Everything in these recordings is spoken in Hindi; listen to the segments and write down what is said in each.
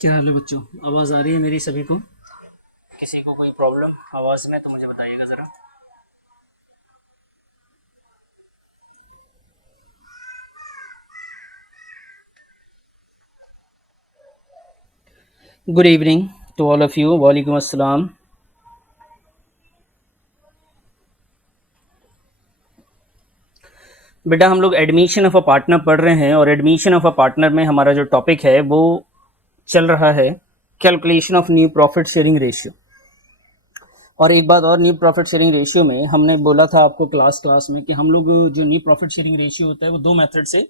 क्या हाल है बच्चों? आवाज़ आ रही है मेरी सभी को? किसी को कोई प्रॉब्लम आवाज़ में तो मुझे बताइएगा ज़रा। Good evening to all of you. वालेकुम अस्सलाम। बेटा हम लोग एडमिशन ऑफ अ पार्टनर पढ़ रहे हैं और एडमिशन ऑफ अ पार्टनर में हमारा जो टॉपिक है वो चल रहा है calculation of new profit sharing ratio. और एक बात और, न्यू प्रॉफिट शेयरिंग रेशियो में हमने बोला था आपको क्लास में कि हम लोग जो न्यू प्रॉफिट शेयरिंग रेशियो होता है वो दो मेथड से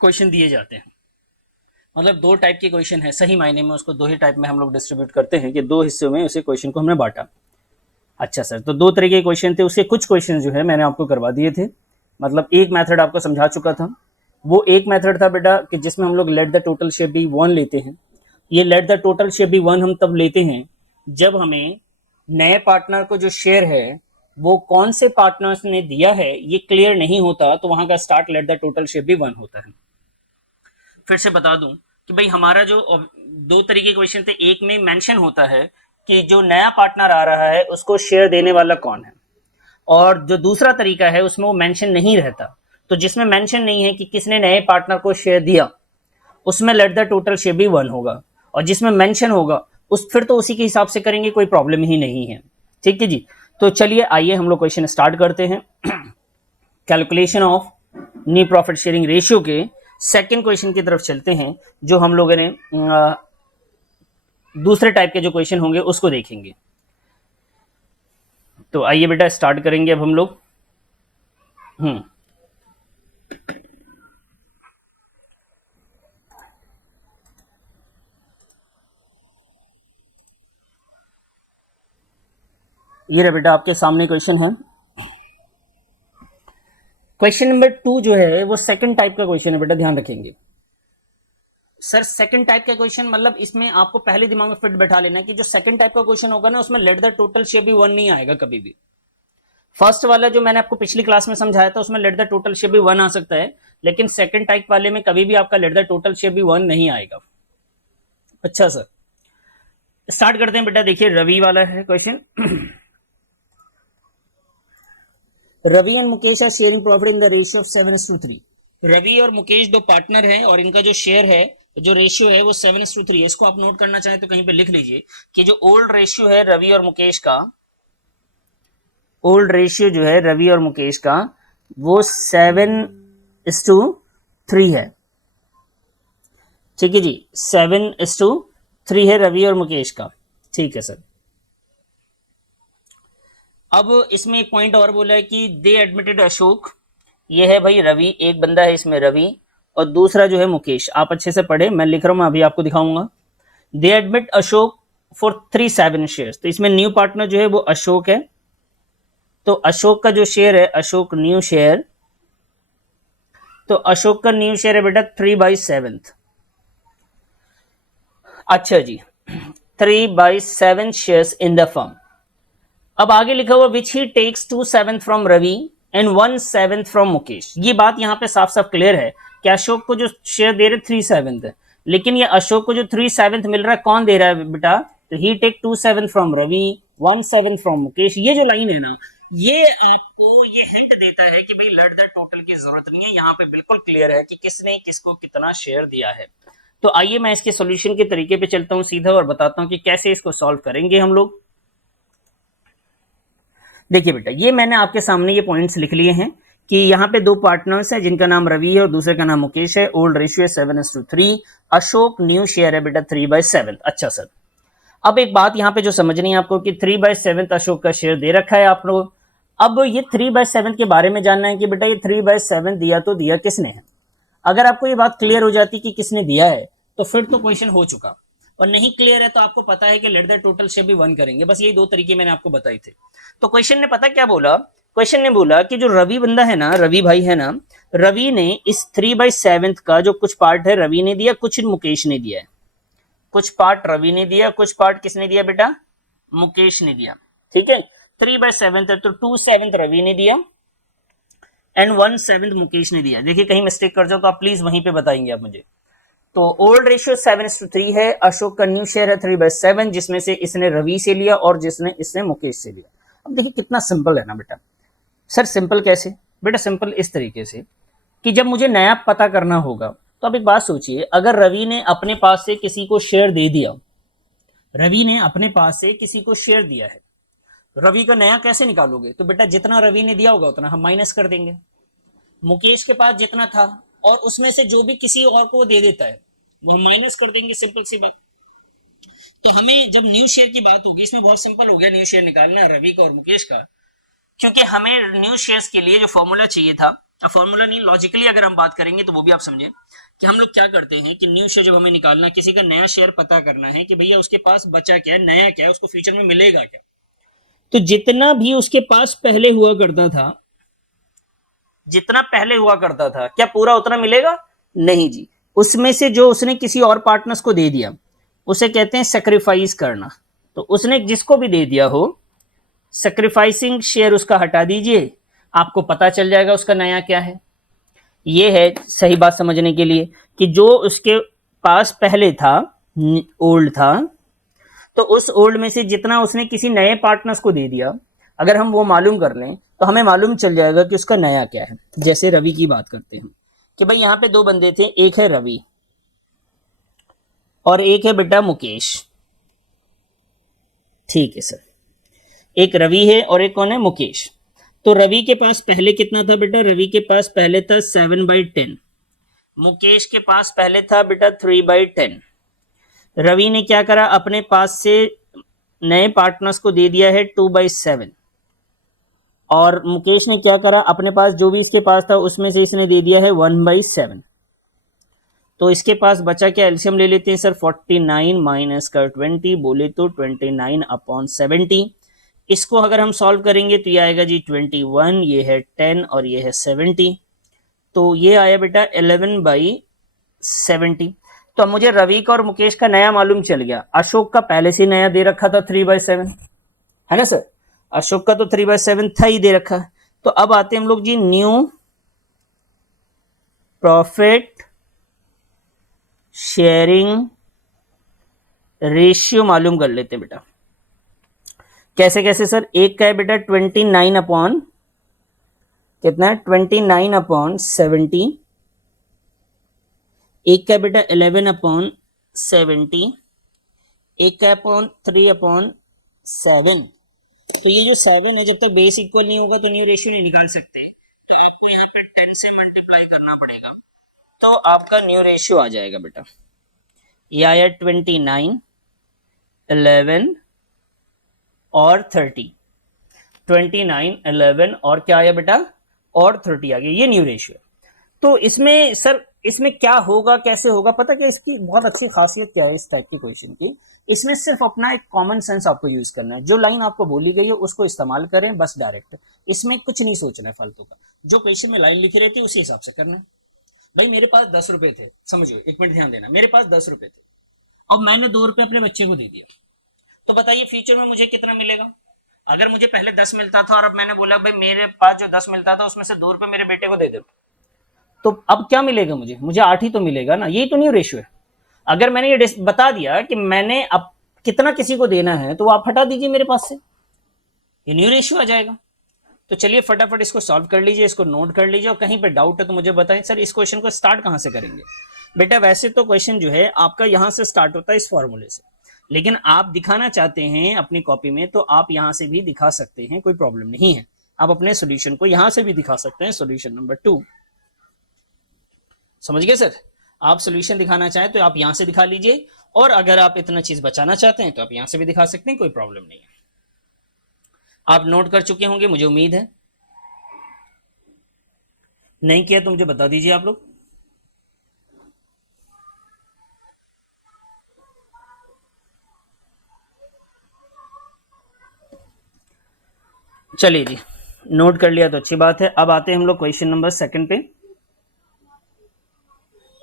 क्वेश्चन दिए जाते हैं। मतलब दो टाइप के क्वेश्चन है, सही मायने में उसको दो ही टाइप में हम लोग डिस्ट्रीब्यूट करते हैं कि दो हिस्सों में उसे क्वेश्चन को हमने बांटा। अच्छा सर, तो दो तरह के क्वेश्चन थे, उसके कुछ क्वेश्चन जो है मैंने आपको करवा दिए थे। मतलब एक मेथड आपको समझा चुका था। वो एक मेथड था बेटा कि जिसमें हम लोग let the total share be one लेते हैं। ये let the total share be one हम तब लेते हैं जब हमें नए पार्टनर को जो शेयर है वो कौन से पार्टनर्स ने दिया है ये क्लियर नहीं होता, तो वहां का start let the total share be one होता है। फिर से बता दूं कि भाई हमारा जो दो तरीके क्वेश्चन थे, एक में मेंशन होता है कि जो नया पार्टनर आ रहा है उसको शेयर देने वाला कौन है, और जो दूसरा तरीका है उसमें वो मेंशन नहीं रहता। तो जिसमें मेंशन नहीं है कि किसने नए पार्टनर को शेयर दिया उसमें let the total share be one होगा, और जिसमें मेंशन होगा उस फिर तो उसी के हिसाब से करेंगे, कोई प्रॉब्लम ही नहीं है। ठीक है जी। तो चलिए आइए हम लोग क्वेश्चन स्टार्ट करते हैं। Calculation of new profit sharing ratio के सेकंड क्वेश्चन की तरफ चलते हैं, जो हम लोगों ने दूसरे टाइप के जो क्वेश्चन होंगे उसको देखेंगे। तो आइए बेटा स्टार्ट करेंगे अब हम लोग। ये रहा बेटा आपके सामने क्वेश्चन है। क्वेश्चन नंबर टू जो है वो सेकंड टाइप का क्वेश्चन है बेटा, ध्यान रखेंगे। सर सेकंड टाइप का क्वेश्चन मतलब इसमें आपको पहले दिमाग में फिट बैठा लेना कि जो सेकंड टाइप का क्वेश्चन होगा ना उसमें let the total share be one नहीं आएगा कभी भी। फर्स्ट वाला जो मैंने आपको पिछली क्लास में समझाया था उसमें let the total share be one आ सकता है, लेकिन सेकंड टाइप वाले में कभी भी आपका let the total share be one नहीं आएगा। अच्छा सर, स्टार्ट करते हैं बेटा। देखिए रवि वाला है question. Ravi and Mukesh are sharing profit in the ratio of 7:3। Ravi और मुकेश दो पार्टनर हैं और इनका जो शेयर है, जो रेशियो है वो 7:3 है। इसको आप नोट करना चाहें तो कहीं पे लिख लीजिए कि जो ओल्ड रेशियो है रवि और मुकेश का, ओल्ड रेशियो जो है रवि और मुकेश का वो 7:3 है। ठीक है जी, 7:3 है रवि और मुकेश का। ठीक है सर। अब इसमें एक पॉइंट और बोला है कि दे एडमिटेड अशोक। ये है भाई रवि, एक बंदा है इसमें रवि, और दूसरा जो है मुकेश। आप अच्छे से पढ़े, मैं लिख रहा हूं, मैं अभी आपको दिखाऊंगा। दे एडमिट अशोक फॉर 3 शेयर। तो इसमें न्यू पार्टनर जो है वो अशोक है। तो अशोक का जो शेयर है, अशोक न्यू शेयर, तो अशोक का न्यू शेयर है बेटा 3/7। अच्छा जी, 3/7 शेयर्स इन द फर्म। अब आगे लिखा हुआ which he takes 2/7 from Ravi and 1/7 from Mukesh. ये बात यहाँ पे साफ साफ क्लियर है कि अशोक को जो शेयर दे रहे 3/7 है, लेकिन ये अशोक को जो 3/7 मिल रहा है कौन दे रहा है बेटा? तो he take 2/7 from Ravi, 1/7 from Mukesh. ये जो लाइन है ना, ये आपको ये हिंट देता है कि भाई लेट द टोटल की जरूरत नहीं है, यहाँ पे बिल्कुल क्लियर है कि किसने किसको कितना शेयर दिया है। तो आइए मैं इसके सोल्यूशन के तरीके पे चलता हूँ सीधा और बताता हूँ कि कैसे इसको सॉल्व करेंगे हम लोग। देखिए बेटा, ये मैंने आपके सामने ये पॉइंट्स लिख लिए हैं कि यहाँ पे दो पार्टनर्स हैं जिनका नाम रवि है और दूसरे का नाम मुकेश है। ओल्ड रेशियो है 7:3। अशोक न्यू शेयर है बेटा 3/7। अच्छा सर, अब एक बात यहाँ पे जो समझनी है आपको कि 3/7 अशोक का शेयर दे रखा है आप लोग। अब ये 3/7 के बारे में जानना है कि बेटा ये 3/7 दिया तो दिया किसने है। अगर आपको ये बात क्लियर हो जाती कि किसने दिया है तो फिर तो क्वेश्चन हो चुका, और नहीं क्लियर है तो आपको पता है कि let the total share be one करेंगे। बस यही दो तरीके मैंने आपको बताए थे। तो क्वेश्चन ने पता क्या बोला? क्वेश्चन ने बोला कि जो रवि बंदा है ना, रवि भाई है ना, रवि ने इस 3/7 का जो कुछ पार्ट है रवि ने दिया, कुछ मुकेश ने दिया है। कुछ पार्ट रवि ने दिया, कुछ पार्ट किसने दिया बेटा? मुकेश ने दिया। ठीक है, 3/7 है तो 2/7 रवि ने दिया एंड 1/7 मुकेश ने दिया। देखिए कहीं मिस्टेक कर जाओ तो आप प्लीज वहीं पे बताएंगे आप मुझे। तो ओल्ड रेशियो 7:3 है, अशोक का न्यू शेयर है 3/7, जिसमें से इसने रवि से लिया और जिसने इसने मुकेश से लिया। अब देखिए कितना सिंपल है ना बेटा। सर सिंपल कैसे? बेटा सिंपल इस तरीके से कि जब मुझे नया पता करना होगा, तो अब एक बात सोचिए, अगर रवि ने अपने पास से किसी को शेयर दे दिया, रवि ने अपने पास से किसी को शेयर दिया है, रवि का नया कैसे निकालोगे? तो बेटा जितना रवि ने दिया होगा उतना हम माइनस कर देंगे। मुकेश के पास जितना था और उसमें से जो भी किसी और को दे देता है वो हम माइनस कर देंगे, सिंपल सी बात। तो हमें जब न्यू शेयर की बात होगी, इसमें बहुत सिंपल हो गया न्यू शेयर निकालना रवि का और मुकेश का, क्योंकि हमें न्यू शेयर्स के लिए जो फॉर्मूला चाहिए था, फॉर्मूला नहीं, लॉजिकली अगर हम बात करेंगे तो वो भी आप समझे कि हम लोग क्या करते हैं कि न्यू शेयर जब हमें निकालना, किसी का नया शेयर पता करना है कि भैया उसके पास बचा क्या है, नया क्या है, उसको फ्यूचर में मिलेगा क्या, तो जितना भी उसके पास पहले हुआ करता था, जितना पहले हुआ करता था, क्या पूरा उतना मिलेगा? नहीं जी, उसमें से जो उसने किसी और पार्टनर्स को दे दिया उसे कहते हैं सेक्रीफाइस करना। तो उसने जिसको भी दे दिया हो, सेक्रीफाइसिंग शेयर उसका हटा दीजिए, आपको पता चल जाएगा उसका नया क्या है। ये है सही बात समझने के लिए कि जो उसके पास पहले था, ओल्ड था, तो उस ओल्ड में से जितना उसने किसी नए पार्टनर्स को दे दिया, अगर हम वो मालूम कर लें तो हमें मालूम चल जाएगा कि उसका नया क्या है। जैसे रवि की बात करते हैं कि भाई यहां पे दो बंदे थे, एक है रवि और एक है बेटा मुकेश। ठीक है सर, एक रवि है और एक कौन है? मुकेश। तो रवि के पास पहले कितना था बेटा? रवि के पास पहले था 7/10, मुकेश के पास पहले था बेटा 3/10। रवि ने क्या करा, अपने पास से नए पार्टनर्स को दे दिया है 2/7, और मुकेश ने क्या करा, अपने पास जो भी इसके पास था उसमें से इसने दे दिया है 1/7। तो इसके पास बचा क्या? एलसीएम ले लेते हैं सर, 49 माइनस का 20, बोले तो 29/70। इसको अगर हम सॉल्व करेंगे तो ये आएगा जी 21, ये है 10 और ये है 70, तो ये आया बेटा 11/70। तो अब मुझे रवि का और मुकेश का नया मालूम चल गया। अशोक का पहले से नया दे रखा था 3/7, है ना सर? अशोक का तो 3/7 था ही दे रखा। तो अब आते हैं हम लोग जी न्यू प्रॉफिट शेयरिंग रेशियो मालूम कर लेते हैं बेटा। कैसे कैसे सर? एक का है बेटा 29 अपॉन कितना है? 29/70। एक का बेटा 11/70, एक का अपॉन 3/7। तो ये जो 7 है, जब तक बेस इक्वल नहीं होगा तो न्यू रेशियो नहीं निकाल सकते, तो आपको यहाँ पे 10 से मल्टीप्लाई करना पड़ेगा, तो आपका न्यू रेशियो आ जाएगा बेटा। ये आया 29, 11 और 30, 29, 11 और क्या आया बेटा? और 30 आ गया, ये न्यू रेशियो। तो इसमें सर, इसमें क्या होगा, कैसे होगा, पता क्या इसकी बहुत अच्छी खासियत क्या है इस टाइप की क्वेश्चन की? इसमें सिर्फ अपना एक कॉमन सेंस आपको यूज करना है, जो लाइन आपको बोली गई है उसको इस्तेमाल करें बस, डायरेक्ट। इसमें कुछ नहीं सोचना है फालतू का, जो क्वेश्चन में लाइन लिखी रहती है उसी हिसाब से करना है। भाई मेरे पास 10 रुपए थे, समझिए, एक मिनट ध्यान देना, मेरे पास 10 रुपए थे और मैंने 2 रुपए अपने बच्चे को दे दिया, तो बताइए फ्यूचर में मुझे कितना मिलेगा? अगर मुझे पहले 10 मिलता था और अब मैंने बोला भाई मेरे पास जो 10 मिलता था उसमें से 2 रुपए मेरे बेटे को दे दो, तो अब क्या मिलेगा मुझे? मुझे 8 ही तो मिलेगा ना, यही तो न्यू रेशियो है। अगर मैंने ये बता दिया कि मैंने अब कितना किसी को देना है, तो आप हटा दीजिए मेरे पास से, ये न्यू रेशियो आ जाएगा। तो चलिए फटाफट इसको सॉल्व कर लीजिए, इसको नोट कर लीजिए, और कहीं पे डाउट है तो मुझे बताएं सर इस क्वेश्चन को स्टार्ट कहां से करेंगे। बेटा वैसे तो क्वेश्चन जो है आपका यहां से स्टार्ट होता है इस फॉर्मूले से, लेकिन आप दिखाना चाहते हैं अपनी कॉपी में तो आप यहां से भी दिखा सकते हैं, कोई प्रॉब्लम नहीं है। आप अपने सोल्यूशन को यहां से भी दिखा सकते हैं, सोल्यूशन नंबर 2। समझ गए सर? आप सोल्यूशन दिखाना चाहें तो आप यहां से दिखा लीजिए, और अगर आप इतना चीज बचाना चाहते हैं तो आप यहां से भी दिखा सकते हैं, कोई प्रॉब्लम नहीं है। आप नोट कर चुके होंगे मुझे उम्मीद है, नहीं किया तो मुझे बता दीजिए आप लोग। चलिए जी, नोट कर लिया तो अच्छी बात है। अब आते हैं हम लोग क्वेश्चन नंबर 2 पे,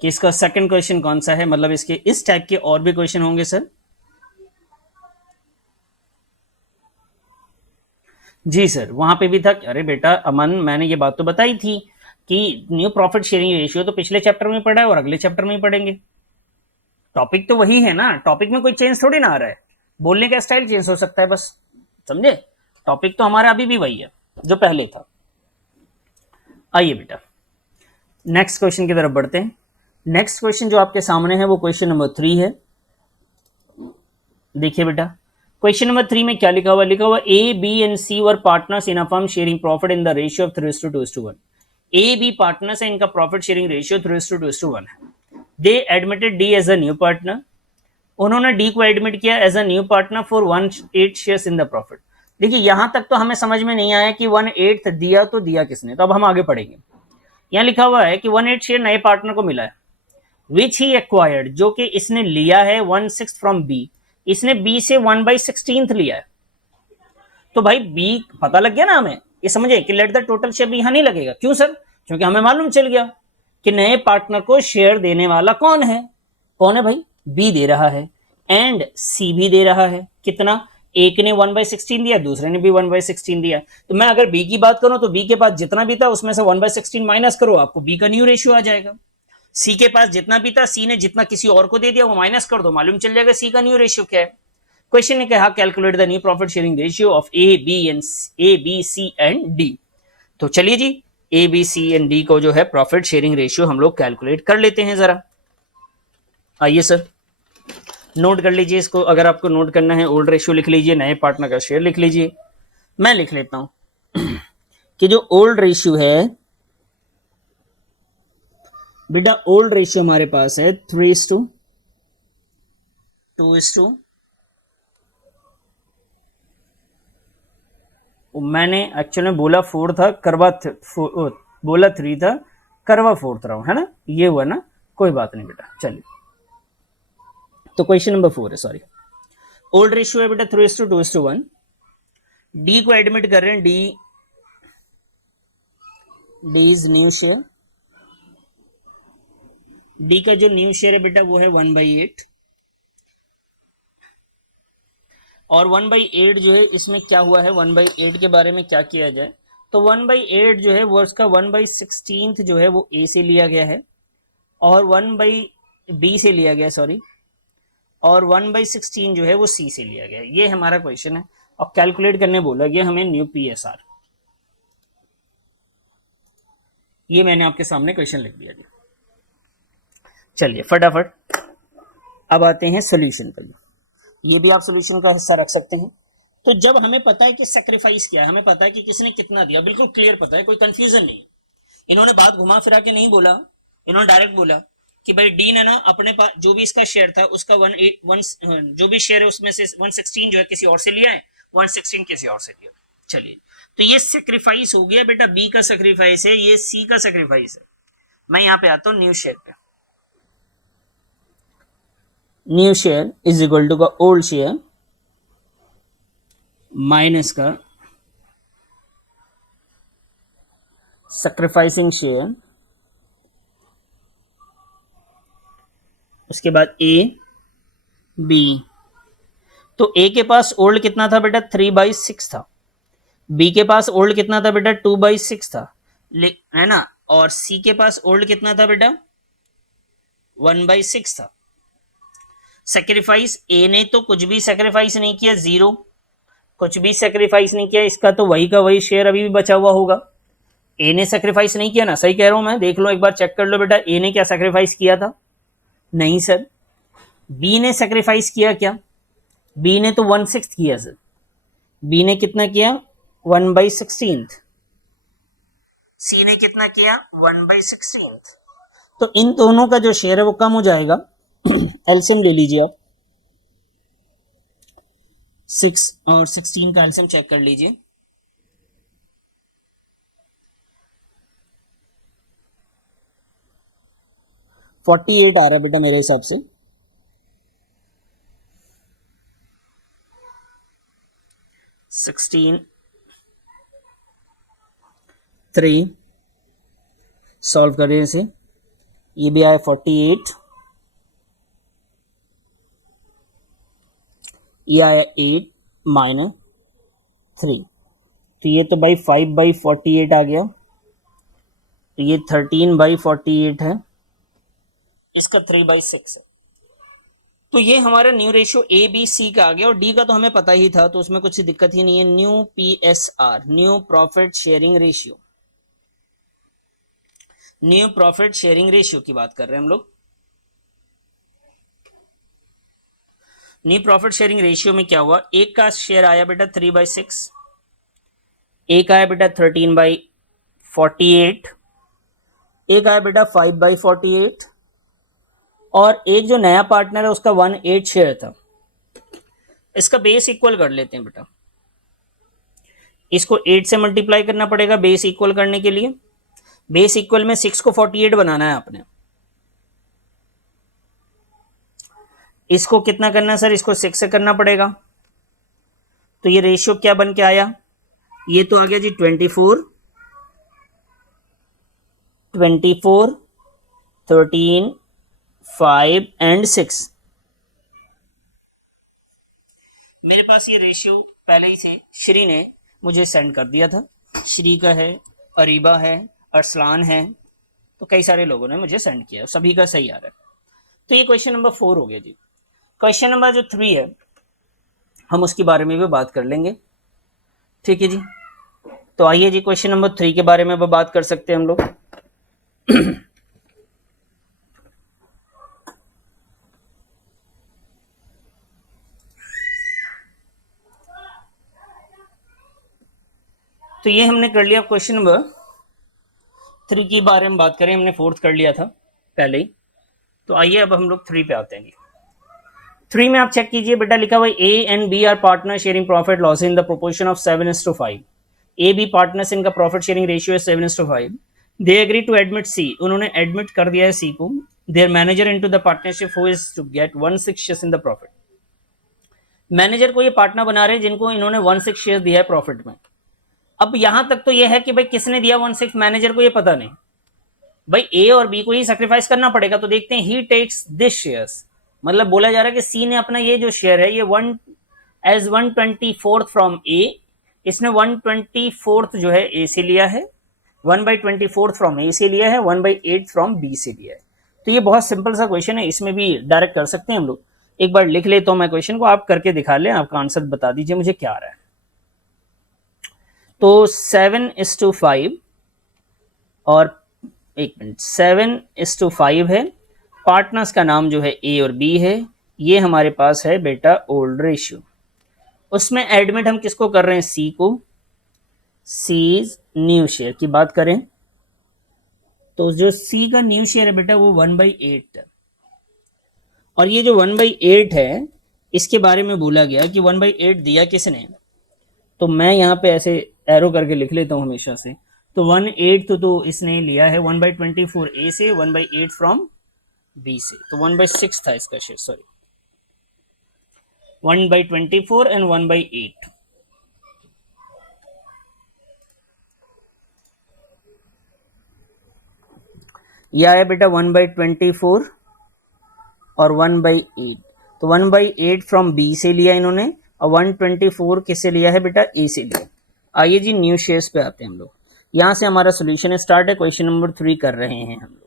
कि इसका सेकंड क्वेश्चन कौन सा है, मतलब इसके इस टाइप के और भी क्वेश्चन होंगे सर? जी सर, वहां पे भी था। अरे बेटा अमन, मैंने ये बात तो बताई थी कि न्यू प्रॉफिट शेयरिंग रेशियो तो पिछले चैप्टर में पढ़ा है और अगले चैप्टर में ही पढ़ेंगे। टॉपिक तो वही है ना, टॉपिक में कोई चेंज थोड़ी ना आ रहा है, बोलने का स्टाइल चेंज हो सकता है बस, समझे। टॉपिक तो हमारा अभी भी वही है जो पहले था। आइए बेटा नेक्स्ट क्वेश्चन की तरफ बढ़ते हैं। नेक्स्ट क्वेश्चन जो आपके सामने है वो क्वेश्चन नंबर 3 है। देखिए बेटा क्वेश्चन नंबर 3 में क्या लिखा हुआ, लिखा हुआ A B and C were partners in a firm sharing profit in the ratio of 3:2:1। A B partners है, इनका प्रॉफिट शेयरिंग रेशियो 3:2:1 है। They admitted D as a new partner, उन्होंने डी को एडमिट किया as a new partner for 1/8 shares in the profit. देखिए यहां तक तो हमें समझ में नहीं आया कि 1/8 दिया तो दिया किसने, तो अब हम आगे पढ़ेंगे। यहां लिखा हुआ है कि 1/8 शेयर नए पार्टनर को मिला है, विच ही एक्वायर्ड, जो कि इसने लिया है 1/6 फ्रॉम बी, इसने बी से 1/16 लिया है। तो भाई बी पता लग गया ना हमें, ये समझे कि लेट द टोटल शेयर यहां नहीं लगेगा। क्यों सर? क्योंकि हमें मालूम चल गया कि नए पार्टनर को शेयर देने वाला कौन है। कौन है भाई? बी दे रहा है एंड सी भी दे रहा है। कितना? एक ने 1/16 दिया, दूसरे ने भी 1/16 दिया। तो मैं अगर बी की बात करूं तो बी के पास जितना भी था उसमें से 1/16 माइनस करो, आपको बी का न्यू रेशियो आ जाएगा। सी के पास जितना भी था, सी ने जितना किसी और को दे दिया वो माइनस कर दो, मालूम चल जाएगा सी का न्यू रेशियो क्या है। क्वेश्चन ने कहा calculate the new profit sharing ratio of A B C and D. तो चलिए जी A B C and D को जो है प्रॉफिट शेयरिंग रेशियो हम लोग कैलकुलेट कर लेते हैं जरा। आइए सर नोट कर लीजिए इसको, अगर आपको नोट करना है ओल्ड रेशियो लिख लीजिए, नए पार्टनर का शेयर लिख लीजिए। मैं लिख लेता हूं कि जो ओल्ड रेशियो है बेटा, ओल्ड रेशियो हमारे पास है 3:2:, मैंने एक्चुअली में बोला 4 था, करवा बोला 3 था, करवा 4 रहा हूं, है ना, ये हुआ ना, कोई बात नहीं बेटा। चलिए तो क्वेश्चन नंबर 4 है, सॉरी। ओल्ड रेशियो है बेटा 3:2:1। डी को एडमिट कर रहे हैं, D is new share. D का जो न्यू शेयर है बेटा वो है 1/8, और 1/8 जो है इसमें क्या हुआ है, 1/8 के बारे में क्या किया जाए, तो 1/8 जो है वो उसका 1/16 जो है वो ए से लिया गया है, और 1/b से लिया गया, सॉरी, और 1/16 जो है वो सी से लिया गया। ये हमारा क्वेश्चन है, और कैलकुलेट करने बोला गया हमें न्यू पीएसआर। ये मैंने आपके सामने क्वेश्चन लिख दिया गया। चलिए फटाफट अब आते हैं सोल्यूशन पर। ये भी आप सोल्यूशन का हिस्सा रख सकते हैं। तो जब हमें पता है कि सेक्रीफाइस क्या है, हमें पता है कि किसने कितना दिया, बिल्कुल क्लियर पता है, कोई कंफ्यूजन नहीं है। इन्होंने बात घुमा फिरा के नहीं बोला, इन्होंने डायरेक्ट बोला कि भाई डी ने ना अपने पास जो भी इसका शेयर था उसका 1 जो भी शेयर है उसमें से 1/16 जो है किसी और से लिया है, 1/16 किसी और से लिया। चलिए तो ये सेक्रीफाइस हो गया बेटा, बी का सेक्रीफाइस है, ये सी का सेक्रीफाइस है। मैं यहां पे आता हूं न्यू शेयर पे। New share is equal to का ओल्ड शेयर माइनस का सैक्रिफाइसिंग शेयर, उसके बाद ए बी। तो ए के पास ओल्ड कितना था बेटा, 3/6 था। बी के पास ओल्ड कितना था बेटा, 2/6 था, है ना। और सी के पास ओल्ड कितना था बेटा, 1/6 था। सेक्रीफाइस ए ने तो कुछ भी सेक्रीफाइस नहीं किया, 0, कुछ भी सेक्रीफाइस नहीं किया, इसका तो वही का वही शेयर अभी भी बचा हुआ होगा। ए ने सेक्रीफाइस नहीं किया ना, सही कह रहा हूं मैं, देख लो एक बार चेक कर लो बेटा, ए ने क्या सेक्रीफाइस किया था, नहीं सर। बी ने सेक्रीफाइस किया क्या, बी ने तो 1/6 किया सर, बी ने कितना किया, 1/16। सी ने कितना किया, 1/16। तो इन दोनों का जो शेयर है वो कम हो जाएगा। एलसीएम ले लीजिए आप, 6 और 16 का एलसीएम चेक कर लीजिए। 48 आ रहा है बेटा मेरे हिसाब से। 16 3 सॉल्व करें इसे, ये भी आया 48, ये आया 8 माइनस 3, तो ये तो भाई 5/48 आ गया, तो ये 13/48 है, इसका 3/6 है। तो ये हमारा new ratio A B C का आ गया, और डी का तो हमें पता ही था, तो उसमें कुछ दिक्कत ही नहीं है। New PSR, new profit sharing ratio, new profit sharing ratio की बात कर रहे हैं हम लोग। न्यू प्रॉफिट शेयरिंग रेशियो में क्या हुआ, एक का शेयर आया बेटा 3/6, एक आया बेटा 13/48, एक आया बेटा 5/48, और एक जो नया पार्टनर है उसका 1/8 शेयर था। इसका बेस इक्वल कर लेते हैं बेटा, इसको 8 से मल्टीप्लाई करना पड़ेगा बेस इक्वल करने के लिए। बेस इक्वल में 6 को 48 बनाना है आपने। इसको कितना करना है सर, इसको 6 से करना पड़ेगा। तो ये रेशियो क्या बन के आया, ये तो आ गया जी 24, 24, 13, 5 एंड 6। मेरे पास ये रेशियो पहले ही थे, श्री ने मुझे सेंड कर दिया था। श्री का है, अरीबा है, अरसलान है, तो कई सारे लोगों ने मुझे सेंड किया, सभी का सही आ रहा है। तो ये क्वेश्चन नंबर 4 हो गया जी। क्वेश्चन नंबर जो 3 है हम उसके बारे में भी बात कर लेंगे, ठीक है जी। तो आइए जी क्वेश्चन नंबर 3 के बारे में बात कर सकते हैं हम लोग। तो ये हमने कर लिया क्वेश्चन नंबर 3 के बारे में बात करें, हमने 4th कर लिया था पहले ही। तो आइए अब हम लोग 3 पे आते हैं। 3 में आप चेक कीजिए बेटा, लिखा हुआ A and B are partner sharing profit loss in the proportion of 7:5। A B partners, इनका प्रॉफिट शेयरिंग रेशियो है 7:5। They agree to admit C, उन्होंने एडमिट कर दिया है सी को, their manager into the partnership who is to get 1/6 shares in the profit. Manager को ये पार्टनर बना रहे हैं जिनको इन्होंने 1/6 शेयर दिया है प्रॉफिट में। अब यहां तक तो ये है कि भाई किसने दिया 1/6, मैनेजर को ये पता नहीं, भाई ए और बी को ही सेक्रीफाइस करना पड़ेगा। तो देखते हैं, ही टेक्स दिस शेयर्स, मतलब बोला जा रहा है कि सी ने अपना ये जो शेयर है ये 1/24 फ्रॉम ए, इसने 1/24 जो है ए से लिया है, 1/24 फ्रॉम ए से लिया है, 1/8 फ्रॉम बी से लिया है। तो ये बहुत सिंपल सा क्वेश्चन है, इसमें भी डायरेक्ट कर सकते हैं हम लोग। एक बार लिख लेता हूं मैं क्वेश्चन को, आप करके दिखा लें, आपका आंसर बता दीजिए मुझे क्या आ रहा है। तो 7:5 और 1 मिनट 7:5 है, पार्टनर्स का नाम जो है ए और बी है, ये हमारे पास है बेटा ओल्ड रेशियो। उसमें एडमिट हम किसको कर रहे हैं, सी को। सीज न्यू शेयर की बात करें तो जो सी का न्यू शेयर है बेटा वो 1/8 है, और ये जो 1/8 है इसके बारे में बोला गया कि 1/8 दिया किसने। तो मैं यहाँ पे ऐसे एरो करके लिख लेता हूँ हमेशा से। तो 1/8 तो इसने लिया है 1/24 ए से, 1/8 फ्रॉम बी से, तो 1/6 था इसका शेयर, सॉरी 1/24 एंड 1/8। यह आया बेटा 1/24 और 1/8, तो 1/8 फ्रॉम बी से लिया इन्होंने, और 1/24 किससे लिया है बेटा, ए से लिया। आइए जी न्यू शेयर्स पे आते हैं हम लोग। यहां से हमारा सोल्यूशन स्टार्ट है, क्वेश्चन नंबर 3 कर रहे हैं हम लोग।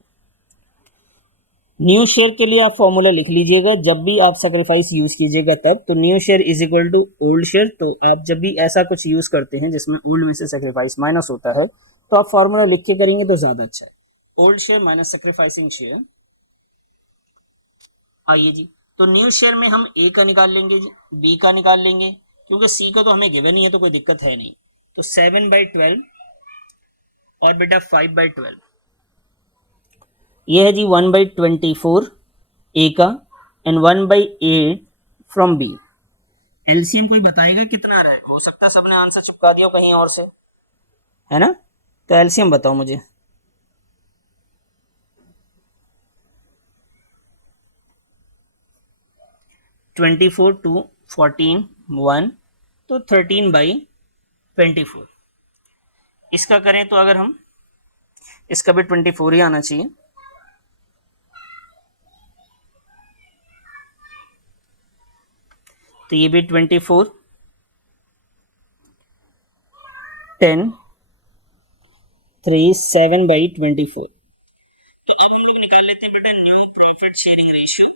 न्यू शेयर के लिए आप फॉर्मूला लिख लीजिएगा, जब भी आप सेक्रीफाइस यूज कीजिएगा तब। तो new share is equal to old share. तो आप जब भी ऐसा कुछ यूज करते हैं जिसमें ओल्ड में से सेक्रीफाइस माइनस होता है, तो आप फॉर्मूला लिख के करेंगे तो ज्यादा अच्छा है। Old share minus sacrificing share. आइए जी, तो न्यू शेयर में हम ए का निकाल लेंगे, बी का निकाल लेंगे, क्योंकि सी का तो हमें गिवन ही है तो कोई दिक्कत है नहीं। तो 7/12 और बेटा 5/12, ये है जी 1/24 ए का एंड 1/8 फ्रॉम बी। एलसीएम कोई बताएगा कितना आ रहा है, हो सकता है सबने आंसर चिपका दिया कहीं और से, है ना। तो एलसीएम बताओ मुझे। 24 to 14 1, तो 13/24। इसका करें तो अगर हम, इसका भी 24 ही आना चाहिए। तो ये भी 24, 10, 3, 7/24। तो अब हम लोग निकाल लेते हैं बेटा new profit sharing ratio.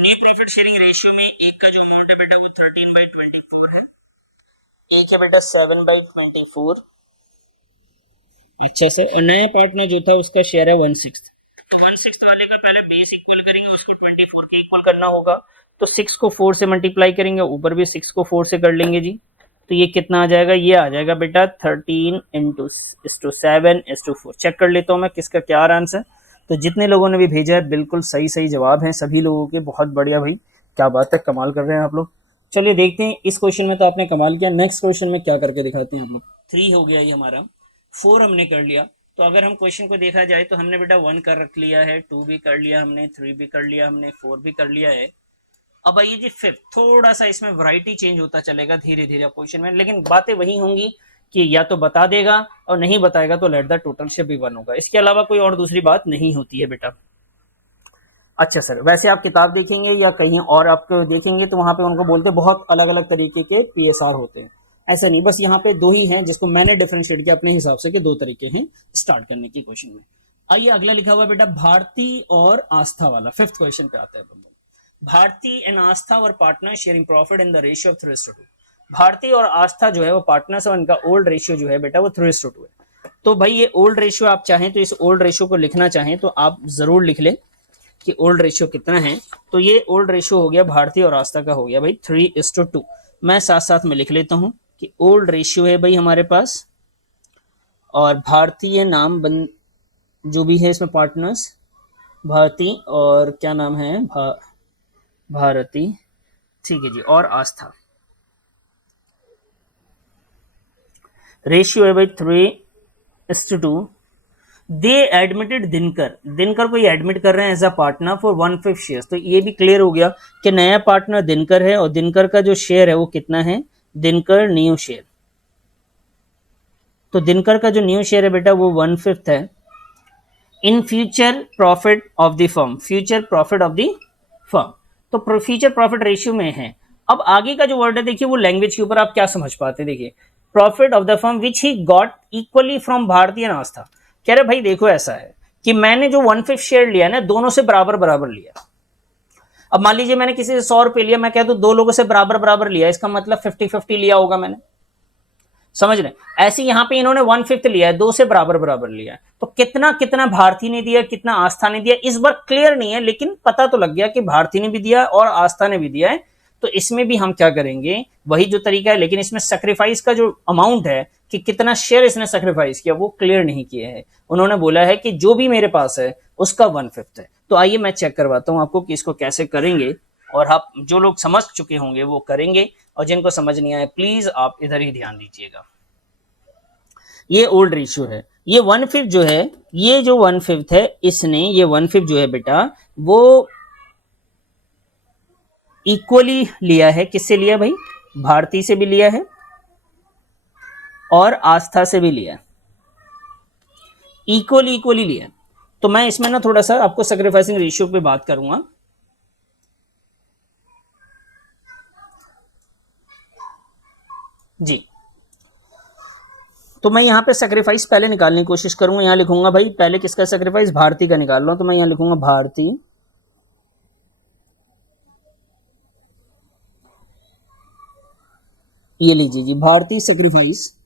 New profit sharing ratio में एक का जो अमाउंट है बेटा वो 13/24 है, एक है बेटा 7/24। अच्छा सर, और नया पार्टनर जो था उसका शेयर है 1/6। तो 1/6 वाले का पहले बेस इक्वल करेंगे, उसको 24 के इक्वल करना होगा, तो 6 को 4 से मल्टीप्लाई करेंगे, ऊपर भी 6 को 4 से कर लेंगे जी। तो ये कितना आ जाएगा, ये आ जाएगा बेटा 13:7:4। चेक कर लेता हूँ मैं किसका क्या आंसर। तो जितने लोगों ने भी भेजा है बिल्कुल सही सही जवाब है सभी लोगों के, बहुत बढ़िया भाई, क्या बात है, कमाल कर रहे हैं आप लोग। चलिए देखते हैं, इस क्वेश्चन में तो आपने कमाल किया, नेक्स्ट क्वेश्चन में क्या करके दिखाते हैं आप लोग। 3 हो गया ये हमारा, 4 हमने कर लिया। तो अगर हम क्वेश्चन को देखा जाए तो हमने बेटा 1 कर रख लिया है, 2 भी कर लिया हमने, 3 भी कर लिया हमने, 4 भी कर लिया है। अब आइए जी 5, थोड़ा सा इसमें वैरायटी चेंज होता चलेगा धीरे धीरे क्वेश्चन में, लेकिन बातें वही होंगी कि या तो बता देगा और नहीं बताएगा तो लेट द टोटल शेप भी 1 होगा, इसके अलावा कोई और दूसरी बात नहीं होती है बेटा। अच्छा सर, वैसे आप किताब देखेंगे या कहीं और आप देखेंगे तो वहां पे उनको बोलते बहुत अलग अलग तरीके के पीएसआर होते हैं, ऐसा नहीं, बस यहाँ पे दो ही हैं जिसको मैंने डिफरेंशिएट किया अपने हिसाब से कि दो तरीके हैं स्टार्ट करने की क्वेश्चन में। आइए अगला लिखा हुआ बेटा भारती और आस्था वाला, 5th क्वेश्चन पे आता है। Bharti and Aastha were partner sharing profit in the ratio of 3:2। Bharti और आस्था जो है वो पार्टनर्स और इनका ओल्ड रेशियो जो है बेटा वो 3:2 है। तो भाई ये ओल्ड रेशियो आप चाहें तो इस ओल्ड रेशियो को लिखना चाहें तो आप जरूर लिख लें कि ओल्ड रेशियो कितना है। तो ये ओल्ड रेशियो हो गया भारती और आस्था का हो गया भाई 3:2। मैं साथ साथ में लिख लेता हूं कि ओल्ड रेशियो है भाई हमारे पास, और भारतीय नाम बन जो भी है इसमें पार्टनर्स, भारती और क्या नाम है भारती, ठीक है जी, और आस्था। रेशियो है भाई 3:2। दे एडमिटेड दिनकर, दिनकर को ये एडमिट कर रहे हैं as a partner for 1/5 share. तो ये भी क्लियर हो गया कि नया पार्टनर दिनकर है और दिनकर का जो शेयर है वो कितना है, दिनकर न्यू शेयर। तो दिनकर का जो न्यू शेयर है बेटा वो 1/5 है। In future profit of the firm, future profit of the firm, तो फ्यूचर प्रॉफिट रेशियो में है। अब आगे का जो वर्ड है देखिए वो लैंग्वेज के ऊपर आप क्या समझ पाते हैं, देखिए profit of the firm which he got equally from भारतीय एंड आस्था। कह रहे भाई देखो ऐसा है कि मैंने जो 1/5 शेयर लिया ना दोनों से बराबर बराबर लिया। अब मान लीजिए मैंने किसी से 100 रुपए लिया, मैं कह दूं दो लोगों से बराबर बराबर लिया, इसका मतलब 50-50 लिया होगा मैंने, समझ रहे। ऐसे यहां पे इन्होंने 1/5 लिया है, दो से बराबर बराबर लिया है, तो कितना कितना भारती ने दिया कितना आस्था ने दिया इस बार क्लियर नहीं है, लेकिन पता तो लग गया कि भारती ने भी दिया और आस्था ने भी दिया है। तो इसमें भी हम क्या करेंगे, वही जो तरीका है, लेकिन इसमें सेक्रीफाइस का जो अमाउंट है कि कितना शेयर इसने सेक्रीफाइस किया वो क्लियर नहीं किया है। उन्होंने बोला है कि जो भी मेरे पास है उसका 1/5 है। तो आइए मैं चेक करवाता हूं आपको कि इसको कैसे करेंगे, और आप जो लोग समझ चुके होंगे वो करेंगे, और जिनको समझ नहीं आया प्लीज आप इधर ही ध्यान दीजिएगा। ये ओल्ड रेशियो है, ये 1/5 जो है, ये जो 1/5 है इसने ये 1/5 जो है बेटा वो इक्वली लिया है। किससे लिया भाई, भारती से भी लिया है और आस्था से भी लिया है, इक्वली इक्वली लिया है। तो मैं इसमें ना थोड़ा सा आपको सैक्रिफाइसिंग रेशियो पे बात करूंगा। जी तो मैं यहाँ पे सेक्रीफाइस पहले निकालने की कोशिश करूंगा, यहाँ लिखूंगा भाई पहले किसका सेक्रीफाइस, भारती का निकाल रहा हूं, तो मैं यहाँ लिखूंगा भारती, ये लीजिए जी भारती सेक्रीफाइस।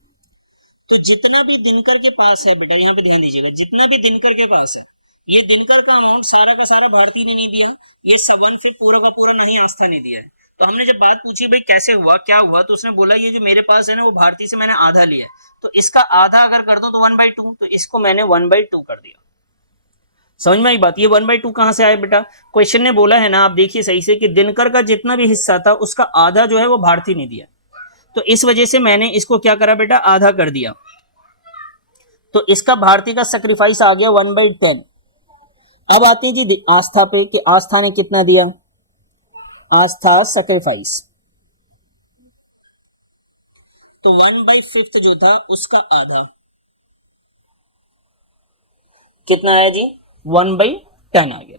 तो जितना भी दिनकर के पास है बेटा, यहाँ पे ध्यान दीजिएगा, जितना भी दिनकर के पास है ये दिनकर का अमाउंट सारा का सारा भारती ने नहीं दिया, ये 1/5 पूरा का पूरा नहीं आस्था ने दिया है। तो हमने जब बात पूछी भाई कैसे हुआ क्या हुआ, तो उसने बोला ये जो मेरे पास है ना वो भारती से मैंने आधा लिया है, तो इसका आधा अगर कर दूं तो 1/2, तो इसको मैंने 1/2 कर दिया। समझ में आई बात, ये 1/2 कहां से आया बेटा, क्वेश्चन ने बोला है ना, आप देखिए सही से कि दिनकर का जितना भी हिस्सा था उसका आधा जो है वो भारती ने दिया, तो इस वजह से मैंने इसको क्या करा बेटा, आधा कर दिया। तो इसका भारती का सेक्रीफाइस आ गया 1/10। अब आते हैं जी आस्था पे कि आस्था ने कितना दिया, आस्था सेक्रीफाइस, तो 1/5 जो था उसका आधा कितना आया जी, 1/10 आ गया।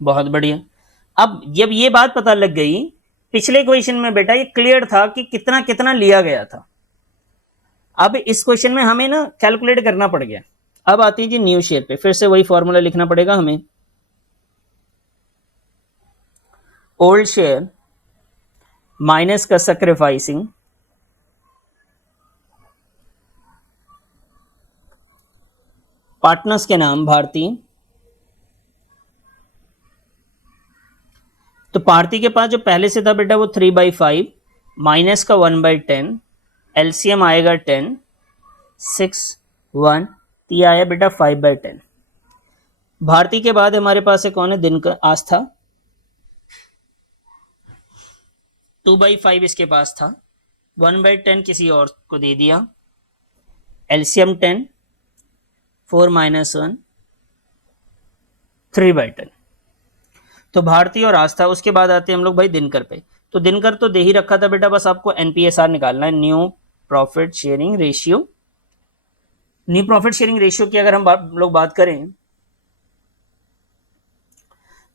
बहुत बढ़िया। अब जब ये बात पता लग गई, पिछले क्वेश्चन में बेटा ये क्लियर था कि कितना कितना लिया गया था, अब इस क्वेश्चन में हमें ना कैलकुलेट करना पड़ गया। अब आती है जी न्यू शेयर पे, फिर से वही फॉर्मूला लिखना पड़ेगा हमें। ओल्ड शेयर माइनस का सैक्रिफाइसिंग पार्टनर्स के नाम भारतीय। तो भारतीय के पास जो पहले से था बेटा वो 3/5 माइनस का 1/10, एलसीएम आएगा 10, 6, 1, तो ये आया बेटा 5/10। भारतीय के बाद हमारे पास है कौन है, दिन का आस्था, 2/5 इसके पास था, 1/10 किसी और को दे दिया, एलसीएम 10, 4 - 1, 3/10। तो भारतीय और आस्था। उसके बाद आते हैं हम लोग भाई दिनकर पे। तो दिनकर तो दे ही रखा था बेटा, बस आपको एनपीएसआर निकालना है, new profit sharing ratio. New profit sharing ratio की अगर हम लोग बात करें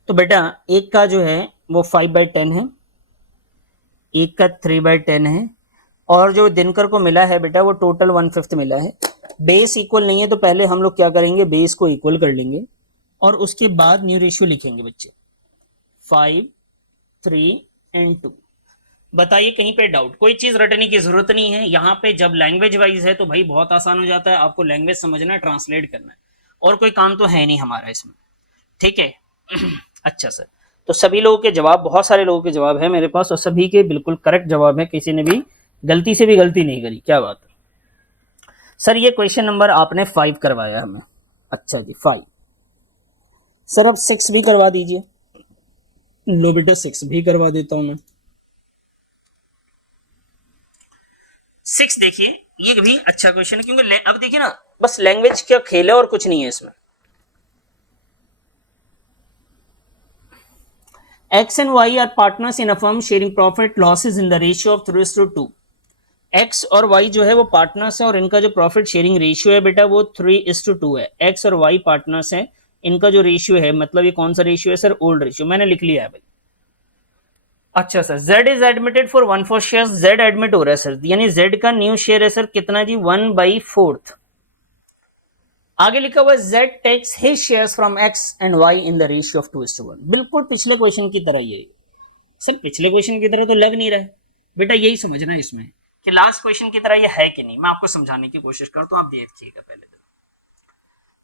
तो बेटा एक का जो है वो 5/10 है, एक का 3/10 है, और जो दिनकर को मिला है बेटा वो टोटल 1/5 मिला है। बेस इक्वल नहीं है तो पहले हम लोग क्या करेंगे, बेस को इक्वल कर लेंगे और उसके बाद न्यू रेशियो लिखेंगे बच्चे, 5, 3 एंड 2। बताइए कहीं पे डाउट? कोई चीज रटने की जरूरत नहीं है यहाँ पे। जब लैंग्वेज वाइज है तो भाई बहुत आसान हो जाता है, आपको लैंग्वेज समझना है, ट्रांसलेट करना है, और कोई काम तो है नहीं हमारा इसमें, ठीक है। अच्छा सर, तो सभी लोगों के जवाब, बहुत सारे लोगों के जवाब है मेरे पास और सभी के बिल्कुल करेक्ट जवाब है, किसी ने भी गलती से भी गलती नहीं करी, क्या बात है सर। ये क्वेश्चन नंबर आपने 5 करवाया हमें, अच्छा जी 5। सर अब 6 भी करवा दीजिए। लो बेटा 6 भी करवा देता हूं मैं। 6 देखिए, ये भी अच्छा क्वेश्चन है, क्योंकि अब देखिए ना, बस लैंग्वेज का खेल है और कुछ नहीं है इसमें। X and Y are partners in a firm sharing profit losses in the ratio of 3:2। X और Y जो है वो पार्टनर्स है और इनका जो प्रॉफिट शेयरिंग रेशियो है बेटा वो 3:2 है। X और Y पार्टनर्स है, इनका जो रेशियो है, मतलब ये कौन सा रेशियो है सर, ओल्ड रेशियो, मैंने लिख लिया है भाई। अच्छा sir, Z is admitted for 1/4 share, Z admit हो रहा है सर, यानी Z का न्यू शेयर है सर कितना जी, 1/4। आगे लिखा हुआ है Z takes his shares from X and Y in the ratio of 2:1। बिल्कुल पिछले क्वेश्चन की तरह यही सर, पिछले क्वेश्चन की तरह तो लग नहीं रहा है बेटा, यही समझना है इसमें कि लास्ट क्वेश्चन की तरह ये है कि नहीं। मैं आपको समझाने की कोशिश करता हूं, आप देखिएगा। पहले तो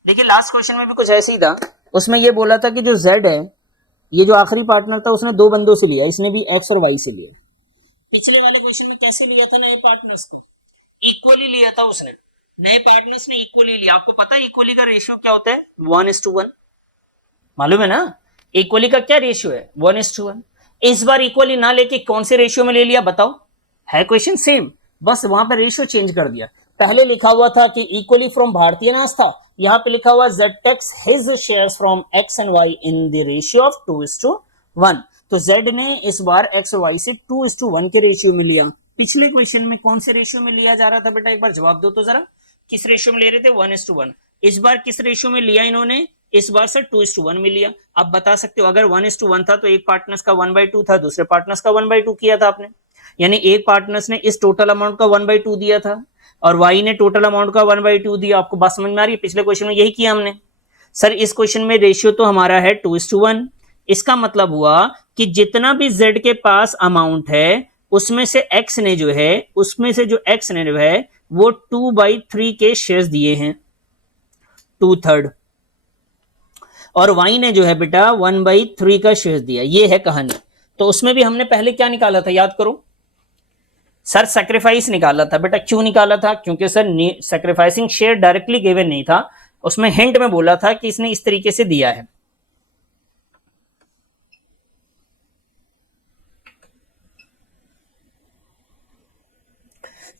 देखिए लास्ट क्वेश्चन में भी कुछ ऐसे ही था, उसमें ये बोला था कि जो Z है, ये जो आखिरी पार्टनर था उसने 2 बंदों से लिया, इसने भी X और Y से लिया। पिछले वाले क्वेश्चन में कैसे लिया था नए पार्टनर्स को, इक्वली लिया था उसने, नए पार्टनर्स ने इक्वली लिया। आपको पता है इक्वली का रेशियो क्या होता है, 1:1, मालूम है ना। इक्वली का क्या रेशियो है, 1:1। इस बार इक्वली ना लेके कौन से रेशियो में ले लिया बताओ, है क्वेश्चन सेम, बस वहां पर रेशियो चेंज कर दिया। पहले लिखा हुआ था कि इक्वली फ्रॉम भारतीय नास्ता, यहां पे लिखा हुआ Z takes his shares from X and Y in the ratio of 2:1। तो Z ने इस बार X और Y से 2:1 के रेशियो में लिया। पिछले क्वेश्चन में कौन से रेशियो में लिया जा रहा था बेटा, एक बार जवाब दो तो जरा, किस रेशियो में ले रहे थे, 1:1। इस बार किस रेशियो में लिया इन्होंने, इस बार सर 2:1 में लिया। आप बता सकते हो अगर 1:1 था तो एक पार्टनर्स का 1/2 था, दूसरे पार्टनर्स का 1/2 किया था आपने, यानी एक पार्टनर्स ने इस टोटल अमाउंट का 1/2 दिया था और वाई ने टोटल अमाउंट का 1/2 दिया। आपको बात समझ में आ रही है, पिछले क्वेश्चन में यही किया हमने सर। इस क्वेश्चन में रेशियो तो हमारा है 2:1। इसका मतलब हुआ कि जितना भी Z के पास अमाउंट है उसमें से X ने जो है, उसमें से जो X ने जो है वो 2/3 के शेयर्स दिए हैं, 2/3, और Y ने जो है बेटा 1/3 का शेयर दिया। ये है कहानी। तो उसमें भी हमने पहले क्या निकाला था याद करो सर, सैक्रिफाइस निकाला था बेटा। क्यों निकाला था, क्योंकि sir sacrificing share directly given नहीं था, उसमें हिंट में बोला था कि इसने इस तरीके से दिया है।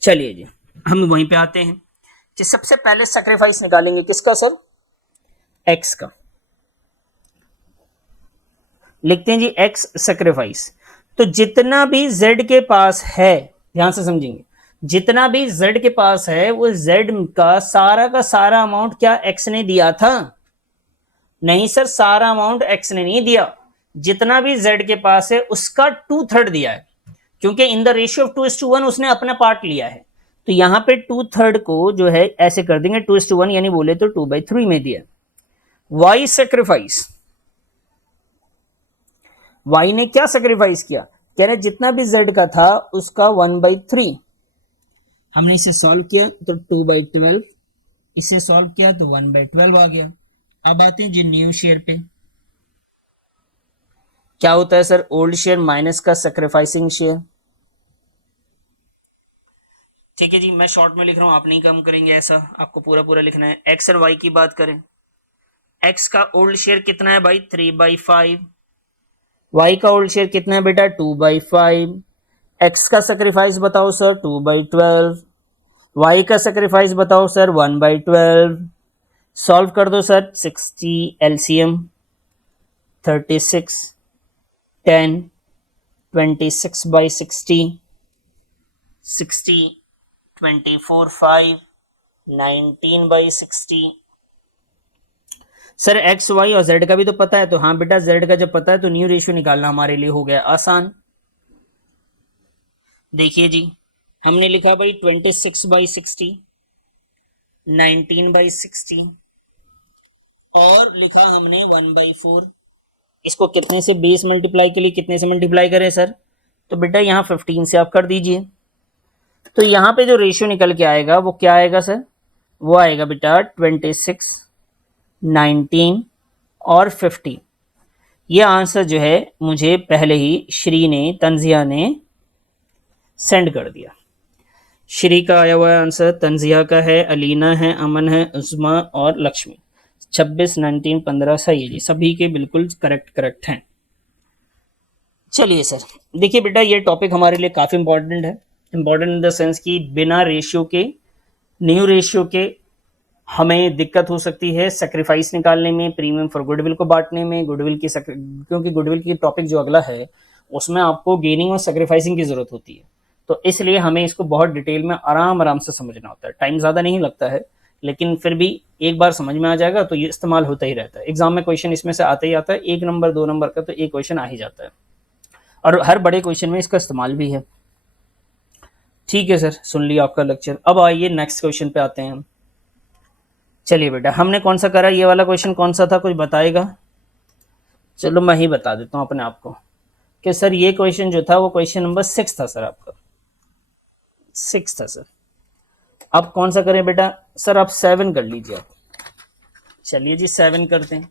चलिए जी हम वहीं पे आते हैं कि सबसे पहले सैक्रिफाइस निकालेंगे किसका सर, एक्स का। लिखते हैं जी एक्स सैक्रिफाइस। तो जितना भी जेड के पास है, ध्यान से समझेंगे, जितना भी जेड के पास है वो जेड का सारा अमाउंट क्या एक्स ने दिया था, नहीं सर सारा अमाउंट एक्स ने नहीं दिया। जितना भी जेड के पास है उसका 2/3 दिया है, क्योंकि इन द रेशियो ऑफ 2:1 उसने अपना पार्ट लिया है। तो यहां पे 2/3 को जो है ऐसे कर देंगे 2:1, यानी बोले तो 2/3 में दिया। वाई सेक्रीफाइस, y ने क्या सेक्रीफाइस किया, कह रहे जितना भी z का था उसका 1/3। हमने इसे सॉल्व किया तो 2/12, इसे सॉल्व किया तो 1/12 आ गया। अब आते हैं जी न्यू शेयर पे। क्या होता है सर, ओल्ड शेयर माइनस का सेक्रीफाइसिंग शेयर। ठीक है जी, मैं शॉर्ट में लिख रहा हूं, आप नहीं कम करेंगे, ऐसा आपको पूरा पूरा लिखना है। एक्स और वाई की बात करें, एक्स का ओल्ड शेयर कितना है भाई, 3/5। वाई का ओल्ड शेयर कितना है बेटा, 2/5। एक्स का सेक्रीफाइस बताओ सर, 2/12। वाई का सेक्रीफाइस बताओ सर, 1/12। सॉल्व कर दो sir, 60 LCM 36, 10, 26/60, 60, 24, 5, 19/60। Sir X Y और जेड का भी तो पता है, तो हाँ बेटा जेड का जब पता है तो न्यू रेशियो निकालना हमारे लिए हो गया आसान। देखिए जी, हमने लिखा भाई 26/60, 19/60 और लिखा हमने 1/4। इसको कितने से बेस मल्टीप्लाई के लिए कितने से मल्टीप्लाई करें सर, तो बेटा यहाँ 15 से आप कर दीजिए। तो यहाँ पे जो रेशियो निकल के आएगा वो क्या आएगा सर, वो आएगा बेटा 26, 19 और 15। ये आंसर जो है मुझे पहले ही श्री ने, तंजिया ने सेंड कर दिया। श्री का आया हुआ आंसर, तंजिया का है, अलीना है, अमन है, उस्मा और लक्ष्मी। 26, 19, 15 सही है जी, सभी के बिल्कुल करेक्ट हैं। चलिए सर, देखिए बेटा ये टॉपिक हमारे लिए काफ़ी इंपॉर्टेंट है। इंपॉर्टेंट इन द सेंस कि बिना रेशियो के, न्यू रेशियो के हमें दिक्कत हो सकती है सेक्रीफाइस निकालने में, प्रीमियम फॉर गुडविल को बांटने में, गुडविल की क्योंकि गुडविल की टॉपिक जो अगला है उसमें आपको गेनिंग और सेक्रीफाइसिंग की जरूरत होती है। तो इसलिए हमें इसको बहुत डिटेल में आराम से समझना होता है। टाइम ज़्यादा नहीं लगता है, लेकिन फिर भी एक बार समझ में आ जाएगा तो ये इस्तेमाल होता ही रहता है। एग्जाम में क्वेश्चन इसमें से आता ही आता है, 1 नंबर 2 नंबर का तो एक क्वेश्चन आ ही जाता है, और हर बड़े क्वेश्चन में इसका इस्तेमाल भी है। ठीक है सर, सुन लिया आपका लेक्चर। अब आइए नेक्स्ट क्वेश्चन पे आते हैं हम। चलिए बेटा, हमने कौन सा करा, ये वाला क्वेश्चन कौन सा था, कुछ बताएगा? चलो मैं ही बता देता हूँ अपने आप को कि सर ये क्वेश्चन जो था वो क्वेश्चन नंबर 6 था सर, आपका 6 था सर। अब कौन सा करें बेटा, सर आप 7 कर लीजिए आप। चलिए जी 7 करते हैं।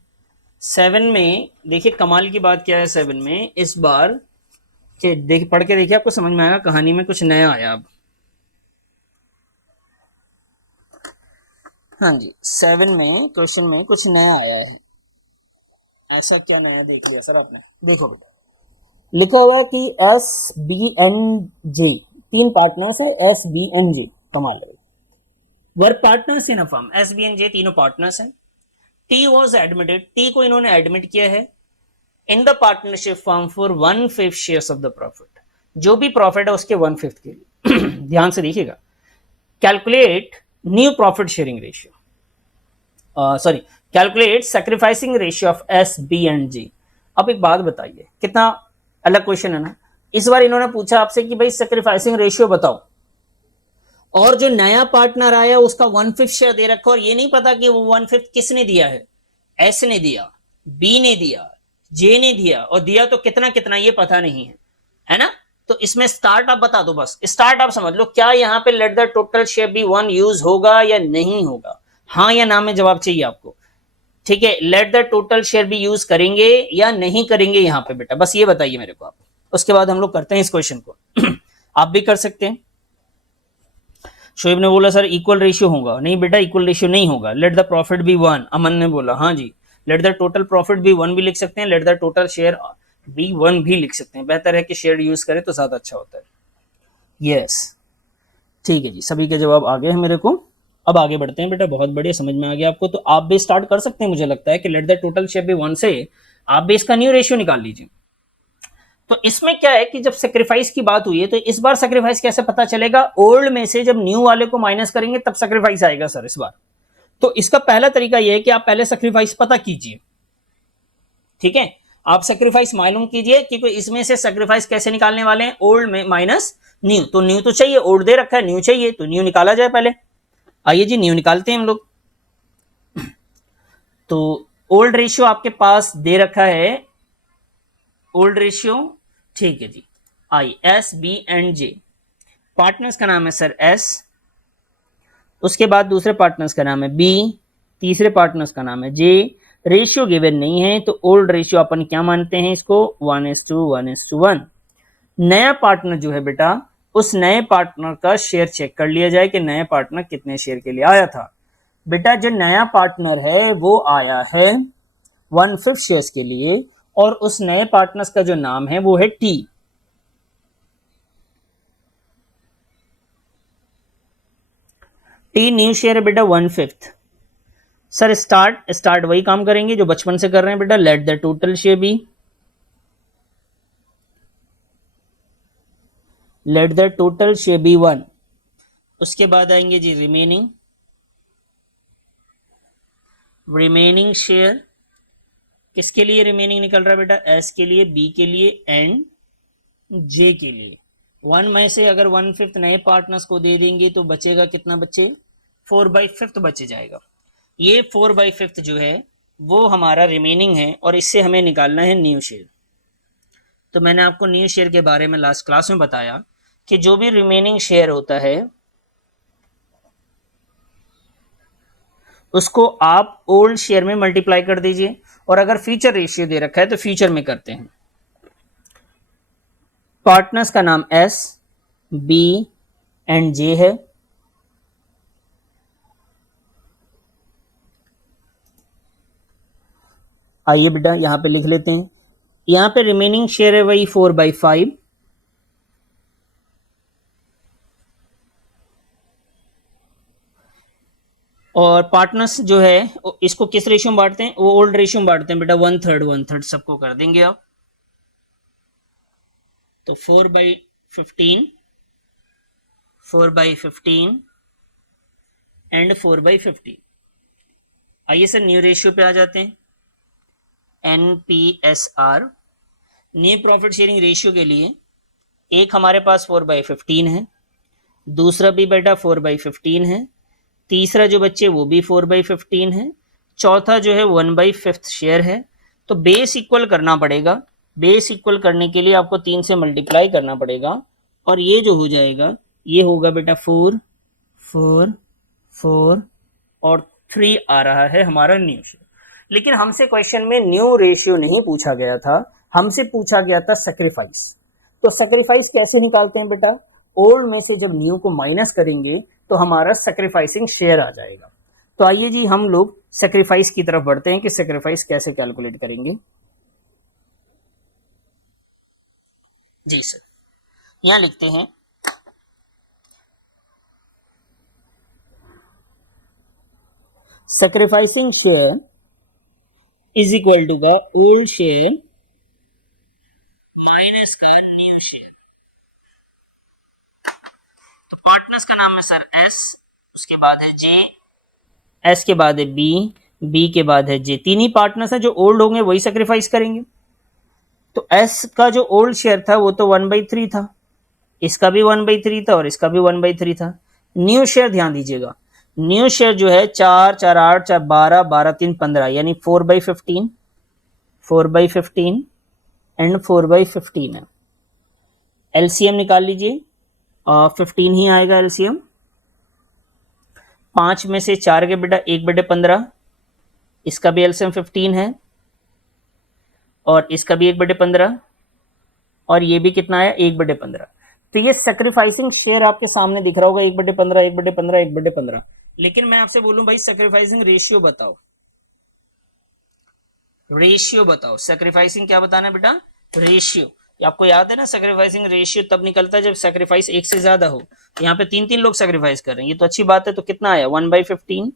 7 में देखिए कमाल की बात क्या है 7 में इस बार, कि देख पढ़ के देखिए आपको समझ में आएगा, कहानी में कुछ नया आया अब। हाँ जी, 7 में क्वेश्चन में कुछ नया आया है। ऐसा क्या नया देख लिया सर आपने, देखो बेटा लिखा हुआ है कि एस बी एन जे, 3 पार्टनर्स है एस बी एन जे, कमाल है, were partners in a firm. S B N J तीनों पार्टनर्स हैं। टी वॉज एडमिटेड, टी को इन्होंने एडमिट किया है in the partnership firm for 1/5 shares of the profit. जो भी प्रॉफिट है उसके 1/5 के लिए ध्यान से देखिएगा। Calculate new profit sharing ratio, sorry, calculate sacrificing ratio of S B and G. अब एक बात बताइए, कितना अलग क्वेश्चन है ना। इस बार इन्होंने पूछा आपसे कि भाई सेक्रीफाइसिंग रेशियो बताओ, और जो नया पार्टनर आया उसका 1/5 शेयर दे रखा, और ये नहीं पता कि वो 1/5 किसने दिया है, एस ने दिया, बी ने दिया, जे ने दिया, और दिया तो कितना कितना ये पता नहीं है ना। तो इसमें स्टार्ट आप बता दो, बस स्टार्ट आप समझ लो, क्या यहाँ पे let the total share be 1 use होगा या नहीं होगा, हाँ या ना में जवाब चाहिए आपको। ठीक है, late the total share B use करेंगे या नहीं करेंगे यहाँ पे बेटा, बस ये बताइए मेरे को आप। उसके बाद हम लोग करते हैं इस क्वेश्चन को आप भी कर सकते हैं। शोएब ने बोला सर इक्वल रेशियो होगा, नहीं बेटा इक्वल रेशियो नहीं होगा, let the profit be 1। Aman ने बोला हाँ जी, let the total profit be 1 भी लिख सकते हैं, let the total share be 1 भी लिख सकते हैं। बेहतर है कि शेयर यूज करें तो ज्यादा अच्छा होता है। यस, ठीक है जी, सभी के जवाब आ गए हैं मेरे को। अब आगे बढ़ते हैं बेटा, बहुत बढ़िया, समझ में आ गया आपको, तो आप भी स्टार्ट कर सकते हैं। मुझे लगता है कि let the total share be 1 से आप भी इसका न्यू रेशियो निकाल लीजिए। तो इसमें क्या है कि जब सेक्रीफाइस की बात हुई है तो इस बार सेक्रीफाइस कैसे पता चलेगा, ओल्ड में से जब न्यू वाले को माइनस करेंगे तब सेक्रीफाइस आएगा सर इस बार। तो इसका पहला तरीका यह है कि आप पहले सेक्रीफाइस पता कीजिए। ठीक है, आप सेक्रीफाइस मालूम कीजिए कि कोई इसमें से सेक्रीफाइस कैसे निकालने वाले हैं, ओल्ड में माइनस न्यू। तो न्यू तो चाहिए, ओल्ड दे रखा है, न्यू चाहिए, तो न्यू निकाला जाए पहले। आइए जी न्यू निकालते हैं हम लोग। तो ओल्ड रेशियो आपके पास दे रखा है ओल्ड रेशियो, ठीक है जी। I, S, B and J. Partners का नाम है सर एस, उसके बाद दूसरे पार्टनर्स का नाम है बी, तीसरे पार्टनर्स का नाम है जे। रेशियो गिवन नहीं है तो ओल्ड रेशियो अपन क्या मानते हैं इसको, 1:1:1। नया पार्टनर जो है बेटा, उस नए पार्टनर का शेयर चेक कर लिया जाए कि नया पार्टनर कितने शेयर के लिए आया था। बेटा जो नया पार्टनर है वो आया है 1/5 शेयर्स के लिए, और उस नए पार्टनर्स का जो नाम है वो है टी। टी न्यू शेयर है बेटा 1/5। सर स्टार्ट वही काम करेंगे जो बचपन से कर रहे हैं बेटा, let the total share be, let the total share be 1। उसके बाद आएंगे जी रिमेनिंग शेयर। किसके लिए रिमेनिंग निकल रहा है बेटा, एस के लिए, बी के लिए एंड जे के लिए। 1 में से अगर 1/5 नए पार्टनर्स को दे देंगे तो बचेगा कितना, बच्चे 4/5 बच जाएगा। ये 4/5 जो है वो हमारा रिमेनिंग है, और इससे हमें निकालना है न्यू शेयर। तो मैंने आपको न्यू शेयर के बारे में लास्ट क्लास में बताया कि जो भी रिमेनिंग शेयर होता है उसको आप ओल्ड शेयर में मल्टीप्लाई कर दीजिए, और अगर फ्यूचर रेशियो दे रखा है तो फ्यूचर में करते हैं। पार्टनर्स का नाम एस, बी एंड जे है। आइए बेटा यहां पे लिख लेते हैं। यहां पे रिमेनिंग शेयर है वही 4/5, और पार्टनर्स जो है इसको किस रेशियो में बांटते हैं, वो ओल्ड रेशियो में बांटते हैं बेटा, 1/3 सबको कर देंगे आप। तो 4/15 एंड 4/15। आइए सर न्यू रेशियो पे आ जाते हैं, NPSR। New profit sharing ratio के लिए एक हमारे पास 4/15 है, दूसरा भी बेटा 4/15 है, तीसरा जो बच्चे वो भी 4/15 है, चौथा जो है 1/5 शेयर है। तो बेस इक्वल करना पड़ेगा। बेस इक्वल करने के लिए आपको 3 से मल्टीप्लाई करना पड़ेगा, और ये जो हो जाएगा ये होगा बेटा 4 4 4 और 3 आ रहा है हमारा न्यू शेयर। लेकिन हमसे क्वेश्चन में न्यू रेशियो नहीं पूछा गया था, हमसे पूछा गया था सैक्रिफाइस। तो सैक्रिफाइस कैसे निकालते हैं बेटा, ओल्ड में से जब न्यू को माइनस करेंगे तो हमारा सैक्रिफाइसिंग शेयर आ जाएगा। तो आइए जी हम लोग सैक्रिफाइस की तरफ बढ़ते हैं कि सैक्रिफाइस कैसे कैलकुलेट करेंगे। जी सर, यहां लिखते हैं sacrificing share is equal to the old share minus का न्यू शेयर। तो पार्टनर्स का नाम है सर एस, उसके बाद है जे, एस के बाद है बी, बी के बाद है जे। तीन ही पार्टनर्स हैं, जो ओल्ड होंगे वही सैक्रिफाइस करेंगे। तो एस का जो ओल्ड शेयर था वो तो 1/3 था, इसका भी 1/3 था और इसका भी 1/3 था। न्यू शेयर ध्यान दीजिएगा, न्यू शेयर जो है 4 4 8 4 12 12 3 15 यानी 4/15 एंड 4/15 है। एलसीएम निकाल लीजिए, 15 ही आएगा एलसीएम। 5 में से 4 के बेटा 1/15, इसका भी एलसीएम 15 है, और इसका भी 1/15, और ये भी कितना है 1/15। तो ये सैक्रिफाइसिंग शेयर आपके सामने दिख रहा होगा 1/15 1/15 1/15। लेकिन मैं आपसे बोलूं भाई सैक्रिफाइसिंग रेशियो बताओ, रेशियो बताओ। सैक्रिफाइसिंग क्या बताना है बेटा, रेशियो। आपको याद है ना, सैक्रिफाइसिंग रेशियो तब निकलता है जब सैक्रिफाइस एक से ज्यादा हो। यहाँ पे 3 लोग सैक्रिफाइस कर रहे हैं, ये तो अच्छी बात है। तो कितना आया 1/15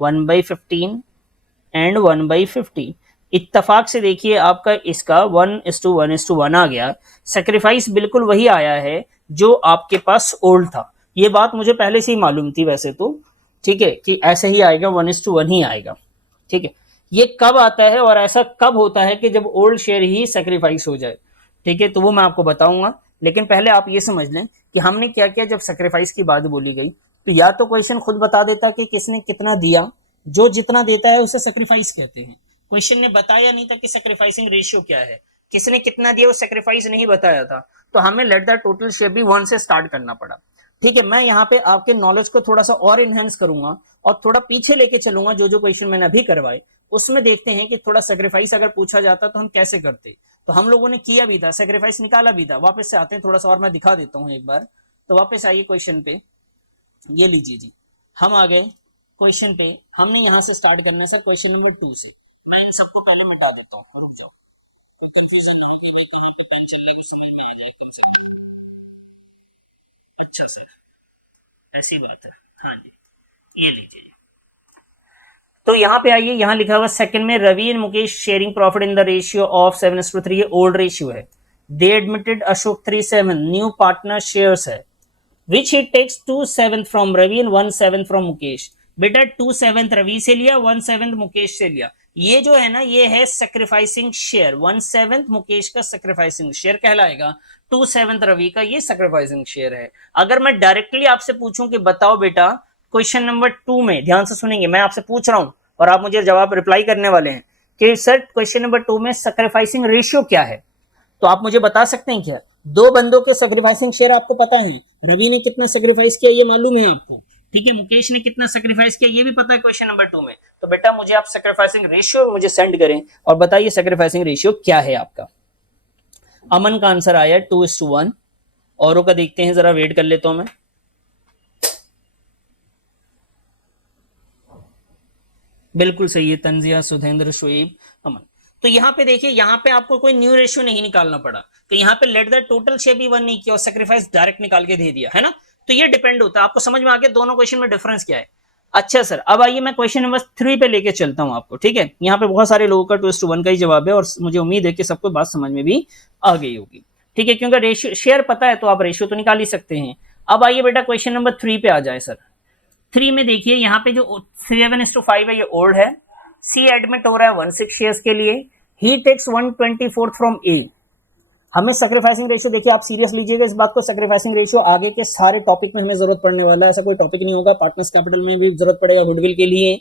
1/15 एंड 1/15। इत्तफाक से देखिए आपका इसका 1:1:1 आ गया। सैक्रिफाइस बिल्कुल वही आया है जो आपके पास ओल्ड था। ये बात मुझे पहले से ही मालूम थी वैसे तो, ठीक है, कि ऐसे ही आएगा 1:1 ही आएगा। ठीक है, ये कब आता है और ऐसा कब होता है कि जब ओल्ड शेयर ही सैक्रिफाइस हो जाए, ठीक है, तो वो मैं आपको बताऊंगा। लेकिन पहले आप ये समझ लें कि हमने क्या किया जब सैक्रिफाइस की बात बोली गई। तो या तो क्वेश्चन खुद बता देता कि किसने कितना दिया, जो जितना देता है उसे सैक्रिफाइस कहते हैं। क्वेश्चन ने बताया नहीं था कि सैक्रिफाइसिंग रेशियो क्या है, किसने कितना दिया वो सेक्रीफाइस नहीं बताया था, तो हमें लेट द टोटल शेयर भी 1 से स्टार्ट करना पड़ा। ठीक है, मैं यहाँ पे आपके नॉलेज को थोड़ा सा और इनहेंस करूंगा और थोड़ा पीछे लेके चलूंगा, जो जो क्वेश्चन मैंने अभी करवाए उसमें देखते हैं कि थोड़ा सेक्रीफाइस अगर पूछा जाता तो हम कैसे करते। तो हम लोगों ने किया भी था, सेक्रीफाइस निकाला भी था। वापस से आते हैं थोड़ा सा और मैं दिखा देता हूँ एक बार। तो वापस आइए क्वेश्चन पे, ये लीजिए जी, हम आ गए क्वेश्चन पे। हमने यहाँ से स्टार्ट करना है सर क्वेश्चन नंबर 2 से। मैं इन सबको पहले बता देता हूँ, रुक जाओ, कंफ्यूजन ना हो कि भाई कहाँ पे पेन चल रहा है, कुछ समझ में आ जाए कम से कम। अच्छा सर, ऐसी बात है, हाँ जी, ये लीजिए जी। तो यहाँ पे आइए, यहाँ लिखा हुआ सेकंड में Ravi and Mukesh sharing profit in the ratio of 7:3। ये ओल्ड रेशियो है। They admitted Ashok 37 new partner shares है, which he takes 2/7 from Ravi and 1/7 from Mukesh. बेटा 2/7 रवि से लिया, 1/7 मुकेश से लिया। ये जो है ना, ये है सेक्रीफाइसिंग शेयर। 1/7 मुकेश का सेक्रीफाइसिंग शेयर कहलाएगा, 2/7 रवि का ये सेक्रीफाइसिंग शेयर है। अगर मैं डायरेक्टली आपसे पूछूं कि बताओ बेटा क्वेश्चन नंबर 2 में, ध्यान से सुनेंगे, मैं आपसे पूछ रहा हूं और आप मुझे जवाब रिप्लाई करने वाले हैं कि सर क्वेश्चन नंबर 2 में सेक्रीफाइसिंग रेशियो क्या है, तो आप मुझे बता सकते हैं क्या? दो बंदों के सेक्रीफाइसिंग शेयर आपको पता है, रवि ने कितना सेक्रीफाइस किया ये मालूम है आपको, ठीक है, मुकेश ने कितना सेक्रीफाइस किया ये भी पता है क्वेश्चन नंबर 2 में। तो बेटा मुझे आप सेक्रीफाइसिंग रेशियो मुझे सेंड करें और बताइए सेक्रीफाइसिंग रेशियो क्या है आपका। अमन का आंसर आया 2:1। औरों का देखते हैं, जरा वेट कर लेता हूं मैं। बिल्कुल सही है, तंजिया, सुधेंद्र, शुएब, अमन। तो यहाँ पे देखिए, यहाँ पे आपको कोई न्यू रेशियो नहीं निकालना पड़ा, तो यहाँ पे लेट द टोटल शेयर भी 1 नहीं किया और सेक्रीफाइस डायरेक्ट निकाल के दे दिया है ना। तो ये डिपेंड होता है, आपको समझ में आ गया दोनों क्वेश्चन में डिफरेंस क्या है। अच्छा सर, अब आइए मैं क्वेश्चन नंबर 3 पे लेके चलता हूं आपको, ठीक है। यहाँ पे बहुत सारे लोगों का 2:1 का ही जवाब है और मुझे उम्मीद है कि सबको बात समझ में भी आ गई होगी, ठीक है, क्योंकि रेशियो शेयर पता है तो आप रेशियो तो निकाल ही सकते हैं। अब आइए बेटा क्वेश्चन नंबर 3 पे आ जाए सर। 3 में देखिए, यहाँ पे जो 7:5 है ये ओल्ड है। सी एडमिट हो रहा है 16 शेयर्स के लिए। ही टेक्स 1/24 फ्रॉम ए। हमें सेक्रीफाइसिंग रेशियो, देखिए आप सीरियस लीजिएगा इस बात को, सेक्रीफाइसिंग रेशियो आगे के सारे टॉपिक में हमें जरूरत पड़ने वाला है, ऐसा कोई टॉपिक नहीं होगा। पार्टनर्स कैपिटल में भी जरूरत पड़ेगा, गुडविल के लिए,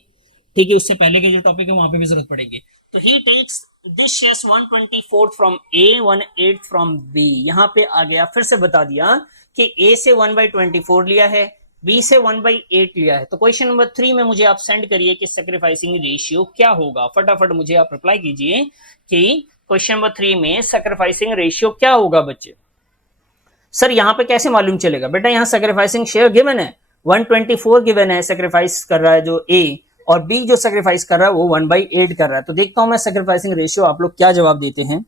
ठीक है, उससे पहले के जो टॉपिक है वहां पे भी जरूरत पड़ेगी। तो he takes this shares 1/24 from A, 1/8 from B. यहाँ पे आ गया, फिर से बता दिया कि ए से 1/24 लिया है, बी से 1/8 लिया है। तो क्वेश्चन नंबर 3 में मुझे आप सेंड करिए कि सेक्रीफाइसिंग रेशियो क्या होगा। फटाफट मुझे आप रिप्लाई कीजिए कि क्वेश्चन नंबर 3 में सेक्रीफाइसिंग रेशियो क्या होगा बच्चे। सर यहाँ पे कैसे मालूम चलेगा? बेटा यहाँ सेक्रीफाइसिंग शेयर गिवन है, 1/24 गिवन है, सेक्रीफाइस कर रहा है जो ए, और बी जो सेक्रीफाइस कर रहा है वो 1/8 कर रहा है। तो देखता हूं मैं सेक्रीफाइसिंग रेशियो आप लोग क्या जवाब देते हैं।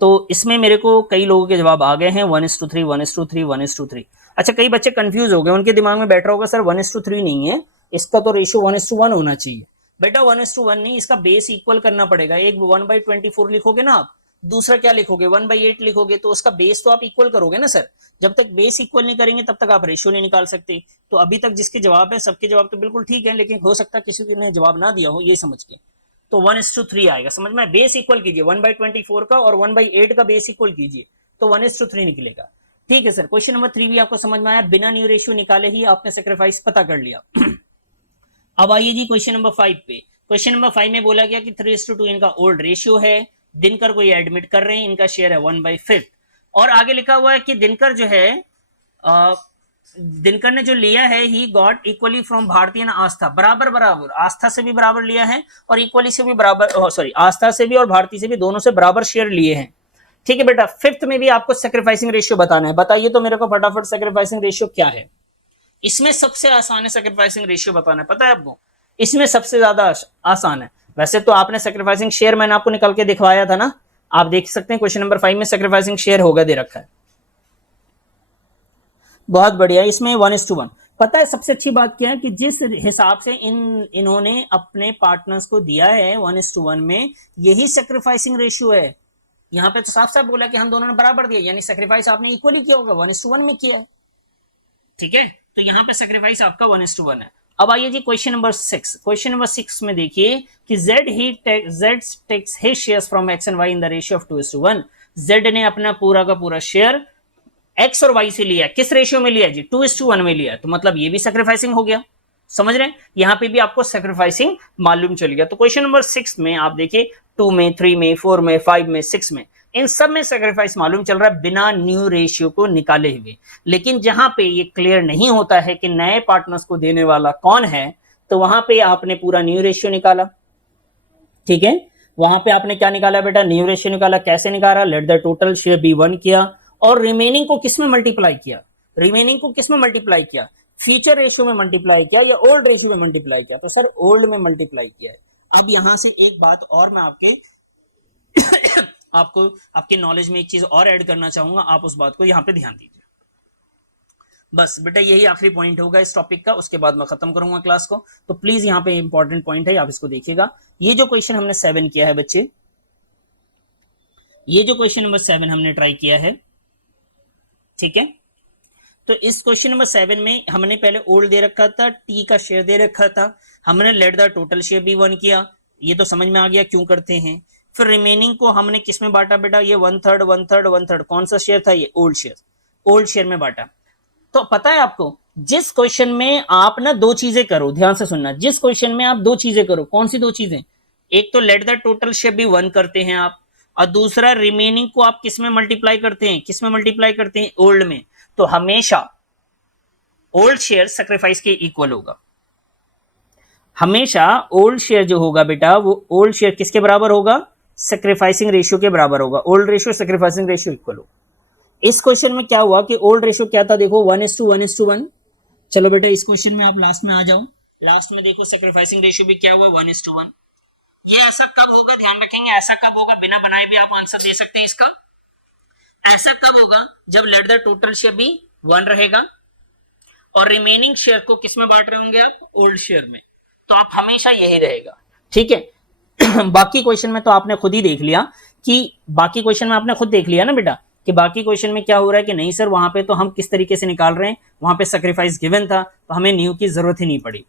तो इसमें मेरे को कई लोगों के जवाब आ गए हैं, 1:3, 1:3, 1:3। अच्छा, कई बच्चे कंफ्यूज हो गए, उनके दिमाग में बैठ रहा होगा सर 1:3 नहीं है, इसका तो रेशियो 1:1 होना चाहिए। बेटा 1:1 नहीं, इसका बेस इक्वल करना पड़ेगा। एक 1/24 लिखोगे ना आप, दूसरा क्या लिखोगे 1/8 लिखोगे, तो उसका बेस तो आप इक्वल करोगे ना सर। जब तक बेस इक्वल नहीं करेंगे तब तक आप रेशियो नहीं निकाल सकते। तो अभी तक जिसके जवाब है सबके जवाब तो बिल्कुल ठीक है, लेकिन हो सकता है किसी ने जवाब ना दिया हो, ये समझ के। तो 1:3 आएगा, समझ में? बेस इक्वल कीजिए 1/24 का और 1/8 का बेस इक्वल कीजिए तो 1:3 निकलेगा। ठीक है सर, क्वेश्चन नंबर 3 भी आपको समझ में आया, बिना न्यू रेशियो निकाले ही आपने सेक्रीफाइस पता कर लिया। अब आइए जी क्वेश्चन नंबर 5 पे। क्वेश्चन नंबर 5 में बोला गया कि 3:2 इनका ओल्ड रेशियो है, दिनकर को ये एडमिट कर रहे हैं, इनका शेयर है 1/5। और आगे लिखा हुआ है कि दिनकर जो है दिनकर ने जो लिया है ही गॉट इक्वली फ्रॉम भारतीय ना आस्था, बराबर बराबर, आस्था से भी बराबर लिया है और इक्वली से भी बराबर, सॉरी आस्था से भी और भारतीय से भी, दोनों से बराबर शेयर लिए हैं। ठीक है बेटा, 5th में भी आपको सेक्रीफाइसिंग रेशियो बताना है। बताइए तो मेरे को फटाफट सेक्रीफाइसिंग रेशियो क्या है। इसमें सबसे आसान है सेक्रीफाइसिंग रेशियो बताना है, पता है आपको, इसमें सबसे ज्यादा आसान है। वैसे तो आपने सेक्रीफाइसिंग शेयर मैंने आपको निकल के दिखवाया था ना, आप देख सकते हैं क्वेश्चन नंबर 5 में सेक्रीफाइसिंग शेयर होगा दे रखा है। बहुत बढ़िया, इसमें 1:1। पता है सबसे अच्छी बात क्या है कि जिस हिसाब से इन्होंने अपने पार्टनर्स को दिया है 1:1 में, यही सेक्रीफाइसिंग रेशियो है। यहाँ पे तो साफ साफ बोला कि हम दोनों ने बराबर दिया, यानी सेक्रीफाइस आपने इक्वली किया होगा, 1:1 में किया है। ठीक है, तो यहाँ पे सेक्रीफाइस आपका 1:1 है। अब आइए जी क्वेश्चन नंबर 6। क्वेश्चन नंबर 6 में देखिए कि Z takes his shares from X and Y in the ratio of 2:1। Z ने अपना पूरा का पूरा शेयर X और Y से लिया, किस रेशियो में लिया जी? 2:1 में लिया, तो मतलब ये भी सेक्रीफाइसिंग हो गया। समझ रहे हैं? यहाँ पे भी आपको सेक्रीफाइसिंग मालूम चल गया। तो क्वेश्चन नंबर 6 में आप देखिए 2 में, 3 में, 4 में, 5 में, 6 में, इन सब में सेक्रीफाइस मालूम चल रहा है बिना न्यू रेशियो को निकाले हुए। लेकिन जहां पे ये क्लियर नहीं होता है कि नए पार्टनर्स को देने वाला कौन है, तो वहां पे आपने पूरा न्यू रेशियो निकाला। ठीक है, वहां पे आपने क्या निकाला बेटा? न्यू रेशियो निकाला। कैसे निकाला? Let the total share be 1 किया और रिमेनिंग को किस में मल्टीप्लाई किया? रिमेनिंग को किस में मल्टीप्लाई किया? फ्यूचर रेशियो में मल्टीप्लाई किया या ओल्ड रेशियो में मल्टीप्लाई किया? तो सर ओल्ड में मल्टीप्लाई किया है। अब यहां से एक बात और मैं आपको आपके नॉलेज में एक चीज और ऐड करना चाहूंगा, आप उस बात को यहां पे ध्यान दीजिए। बस बेटा यही आखिरी पॉइंट होगा इस टॉपिक का, उसके बाद मैं खत्म करूंगा क्लास को। तो प्लीज यहाँ पे इंपॉर्टेंट पॉइंट है, आप इसको देखिएगा। ये जो क्वेश्चन हमने 7 किया है बच्चे, ये जो क्वेश्चन नंबर 7 हमने ट्राई किया है, ठीक है, तो इस क्वेश्चन नंबर 7 में हमने पहले ओल्ड दे रखा था, टी का शेयर दे रखा था, हमने let the total share be 1 किया, ये तो समझ में आ गया क्यों करते हैं। फिर रिमेनिंग को हमने किस में बांटा बेटा? ये 1/3 1/3 1/3, कौन सा शेयर था? ये ओल्ड शेयर, ओल्ड शेयर में बांटा। तो पता है आपको, जिस क्वेश्चन में आप ना दो चीजें करो, ध्यान से सुनना, जिस क्वेश्चन में आप दो चीजें करो, कौन सी दो चीजें? एक तो let the total share be 1 करते हैं आप, और दूसरा रिमेनिंग को आप किस में मल्टीप्लाई करते हैं? किस में मल्टीप्लाई करते हैं? ओल्ड में। तो हमेशा ओल्ड शेयर सेक्रीफाइस के इक्वल होगा। हमेशा ओल्ड शेयर जो होगा बेटा, वो ओल्ड शेयर किसके बराबर होगा? सेक्रीफाइसिंग रेशियो के बराबर होगा। Old ratio sacrificing ratio equal होगा। इस क्वेश्चन में क्या हुआ कि ओल्ड रेशियो क्या था? देखो 1:1:1। चलो बेटा इस क्वेश्चन में आप लास्ट में आ जाओ। लास्ट में देखो सेक्रीफाइसिंग रेशियो भी क्या हुआ? 1:1। ये ऐसा कब होगा? ध्यान रखेंगे, ऐसा कब होगा? बिना बनाए भी आप आंसर दे सकते हैं इसका। ऐसा कब होगा? जब लेट द टोटल शेयर भी 1 रहेगा और रिमेनिंग शेयर को किस में बांट रहे होंगे आप? ओल्ड शेयर में। तो आप हमेशा यही रहेगा, ठीक है। बाकी क्वेश्चन में तो आपने खुद ही देख लिया कि बाकी क्वेश्चन में आपने खुद देख लिया ना बेटा कि बाकी क्वेश्चन में क्या हो रहा है कि नहीं सर वहां पे तो हम किस तरीके से निकाल रहे हैं, वहां पे सेक्रीफाइस गिवन था तो हमें न्यू की जरूरत ही नहीं पड़ी।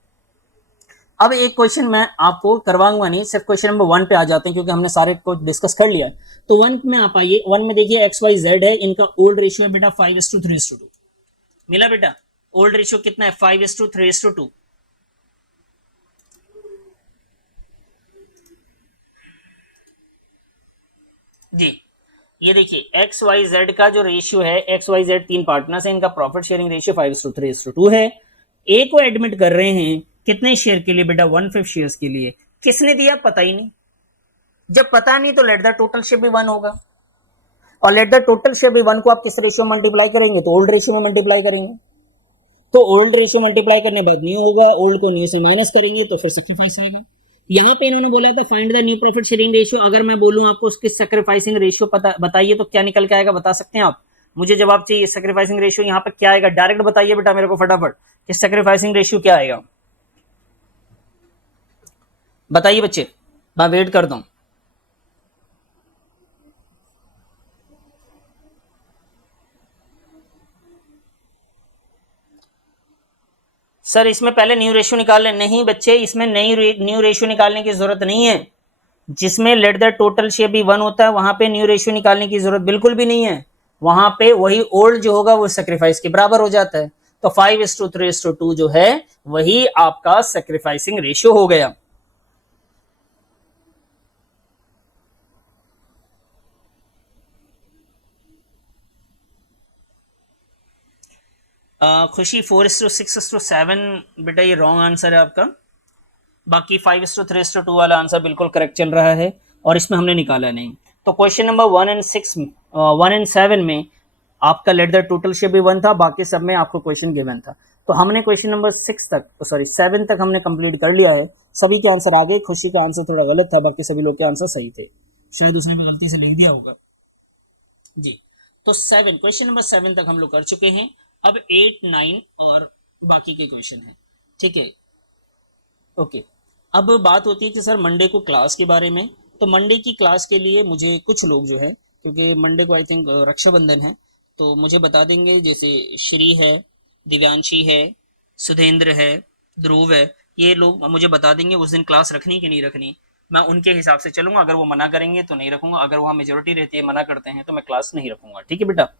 अब एक क्वेश्चन मैं आपको करवाऊंगा नहीं, सिर्फ क्वेश्चन नंबर 1 पे आ जाते हैं क्योंकि हमने सारे को डिस्कस कर लिया। तो 1 में आप आइए। 1 में देखिए XYZ है, इनका ओल्ड रेशियो है बेटा 5:3:2। मिला बेटा? ओल्ड रेशियो कितना है? 5:3:2। जी ये देखिए XYZ का जो रेशियो है, XYZ 3 पार्टनर्स है, इनका प्रॉफिट शेयरिंग रेशियो 5:3:2 है। ए को एडमिट कर रहे हैं कितने शेयर के लिए बेटा? 1/5 शेयर्स के लिए। किसने दिया? पता ही नहीं। जब पता नहीं तो लेट द टोटल शेयर भी 1 होगा, और लेट द टोटल शेयर भी 1 को आप किस रेशियो में मल्टीप्लाई करेंगे? तो ओल्ड रेशियो में मल्टीप्लाई करेंगे। तो ओल्ड रेशियो मल्टीप्लाई करने बाद न्यू होगा, ओल्ड को न्यू से माइनस करेंगे तो फिर सेक्रीफाइस आएगा। यहाँ पे इन्होंने बोला था find the new profit sharing ratio. अगर मैं बोलूं आपको उसकी सेक्रीफाइसिंग रेशियो पता बताइए तो क्या निकल के आएगा? बता सकते हैं आप? मुझे जवाब चाहिए। सेक्रीफाइसिंग रेशियो यहाँ पे क्या आएगा? डायरेक्ट बताइए बेटा मेरे को फटाफट कि सेक्रीफाइसिंग रेशियो क्या आएगा। बताइए बच्चे, मैं वेट करता हूं। सर इसमें पहले न्यू रेशियो निकाल लें। नहीं बच्चे, इसमें न्यू रेशियो निकालने की जरूरत नहीं है। जिसमें लेट द टोटल शेयर भी 1 होता है वहां पे न्यू रेशियो निकालने की जरूरत बिल्कुल भी नहीं है। वहां पे वही ओल्ड जो होगा वो सेक्रीफाइस के बराबर हो जाता है। तो 5:3:2 जो है वही आपका सेक्रीफाइसिंग रेशियो हो गया। खुशी 4:6:7 बेटा ये रॉन्ग आंसर है आपका। बाकी 5:3:2 वाला आंसर बिल्कुल करेक्ट चल रहा है और इसमें हमने निकाला नहीं। तो क्वेश्चन नंबर 1 एंड 7 में आपका लेट द टोटल शेयर भी 1 था, बाकी सब में आपको क्वेश्चन गिवन था। तो हमने क्वेश्चन नंबर 7 तक हमने कंप्लीट कर लिया है। सभी के आंसर आ गए। खुशी का आंसर थोड़ा गलत था, बाकी सभी लोग के आंसर सही थे। शायद उसने भी गलती से लिख दिया होगा जी। तो 7 तक हम लोग कर चुके हैं। अब 8, 9 और बाकी के क्वेश्चन हैं, ठीक है। ओके, अब बात होती है कि सर मंडे को क्लास के बारे में। तो मंडे की क्लास के लिए मुझे कुछ लोग जो है, क्योंकि मंडे को आई थिंक रक्षाबंधन है, तो मुझे बता देंगे। जैसे श्री है, दिव्यांशी है, सुधेंद्र है, ध्रुव है, ये लोग मुझे बता देंगे उस दिन क्लास रखनी कि नहीं रखनी। मैं उनके हिसाब से चलूंगा। अगर वो मना करेंगे तो नहीं रखूंगा, अगर वहाँ मेजोरिटी रहती है मना करते हैं तो मैं क्लास नहीं रखूंगा, ठीक है बेटा।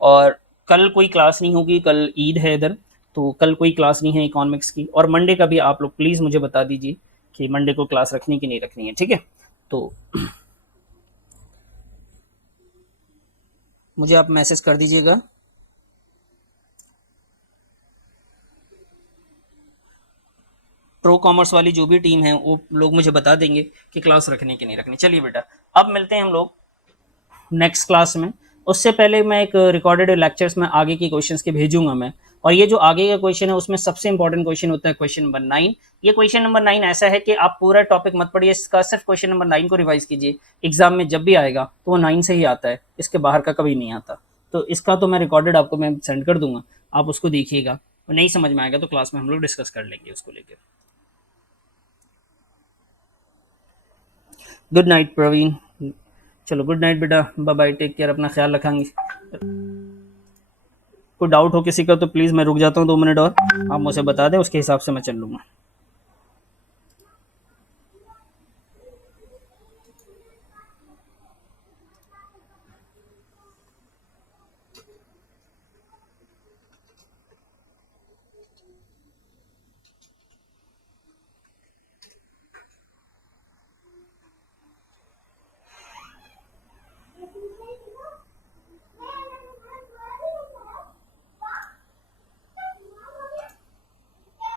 और कल कोई क्लास नहीं होगी, कल ईद है इधर, तो कल कोई क्लास नहीं है इकोनॉमिक्स की, और मंडे का भी आप लोग प्लीज़ मुझे बता दीजिए कि मंडे को क्लास रखनी कि नहीं रखनी है, ठीक है। तो मुझे आप मैसेज कर दीजिएगा। प्रो कॉमर्स वाली जो भी टीम है वो लोग मुझे बता देंगे कि क्लास रखनी कि नहीं रखनी। चलिए बेटा, अब मिलते हैं हम लोग नेक्स्ट क्लास में। उससे पहले मैं एक रिकॉर्डेड लेक्चर्स में आगे की क्वेश्चंस के भेजूंगा मैं। और ये जो आगे का क्वेश्चन है उसमें सबसे इंपॉर्टेंट क्वेश्चन होता है क्वेश्चन नंबर 9। ये क्वेश्चन नंबर 9 ऐसा है कि आप पूरा टॉपिक मत पढ़िए, इसका सिर्फ क्वेश्चन नंबर 9 को रिवाइज कीजिए। एग्जाम में जब भी आएगा तो वो 9 से ही आता है, इसके बाहर का कभी नहीं आता। तो इसका तो मैं रिकॉर्डेड आपको मैं सेंड कर दूंगा, आप उसको देखिएगा। नहीं समझ में आएगा तो क्लास में हम लोग डिस्कस कर लेंगे उसको लेकर। Good night Praveen. चलो गुड नाइट बेटा, बाय बाय, टेक केयर, अपना ख्याल रखेंगे। कोई डाउट हो किसी का तो प्लीज़ मैं रुक जाता हूँ 2 मिनट और आप मुझे बता दें, उसके हिसाब से मैं चल लूँगा।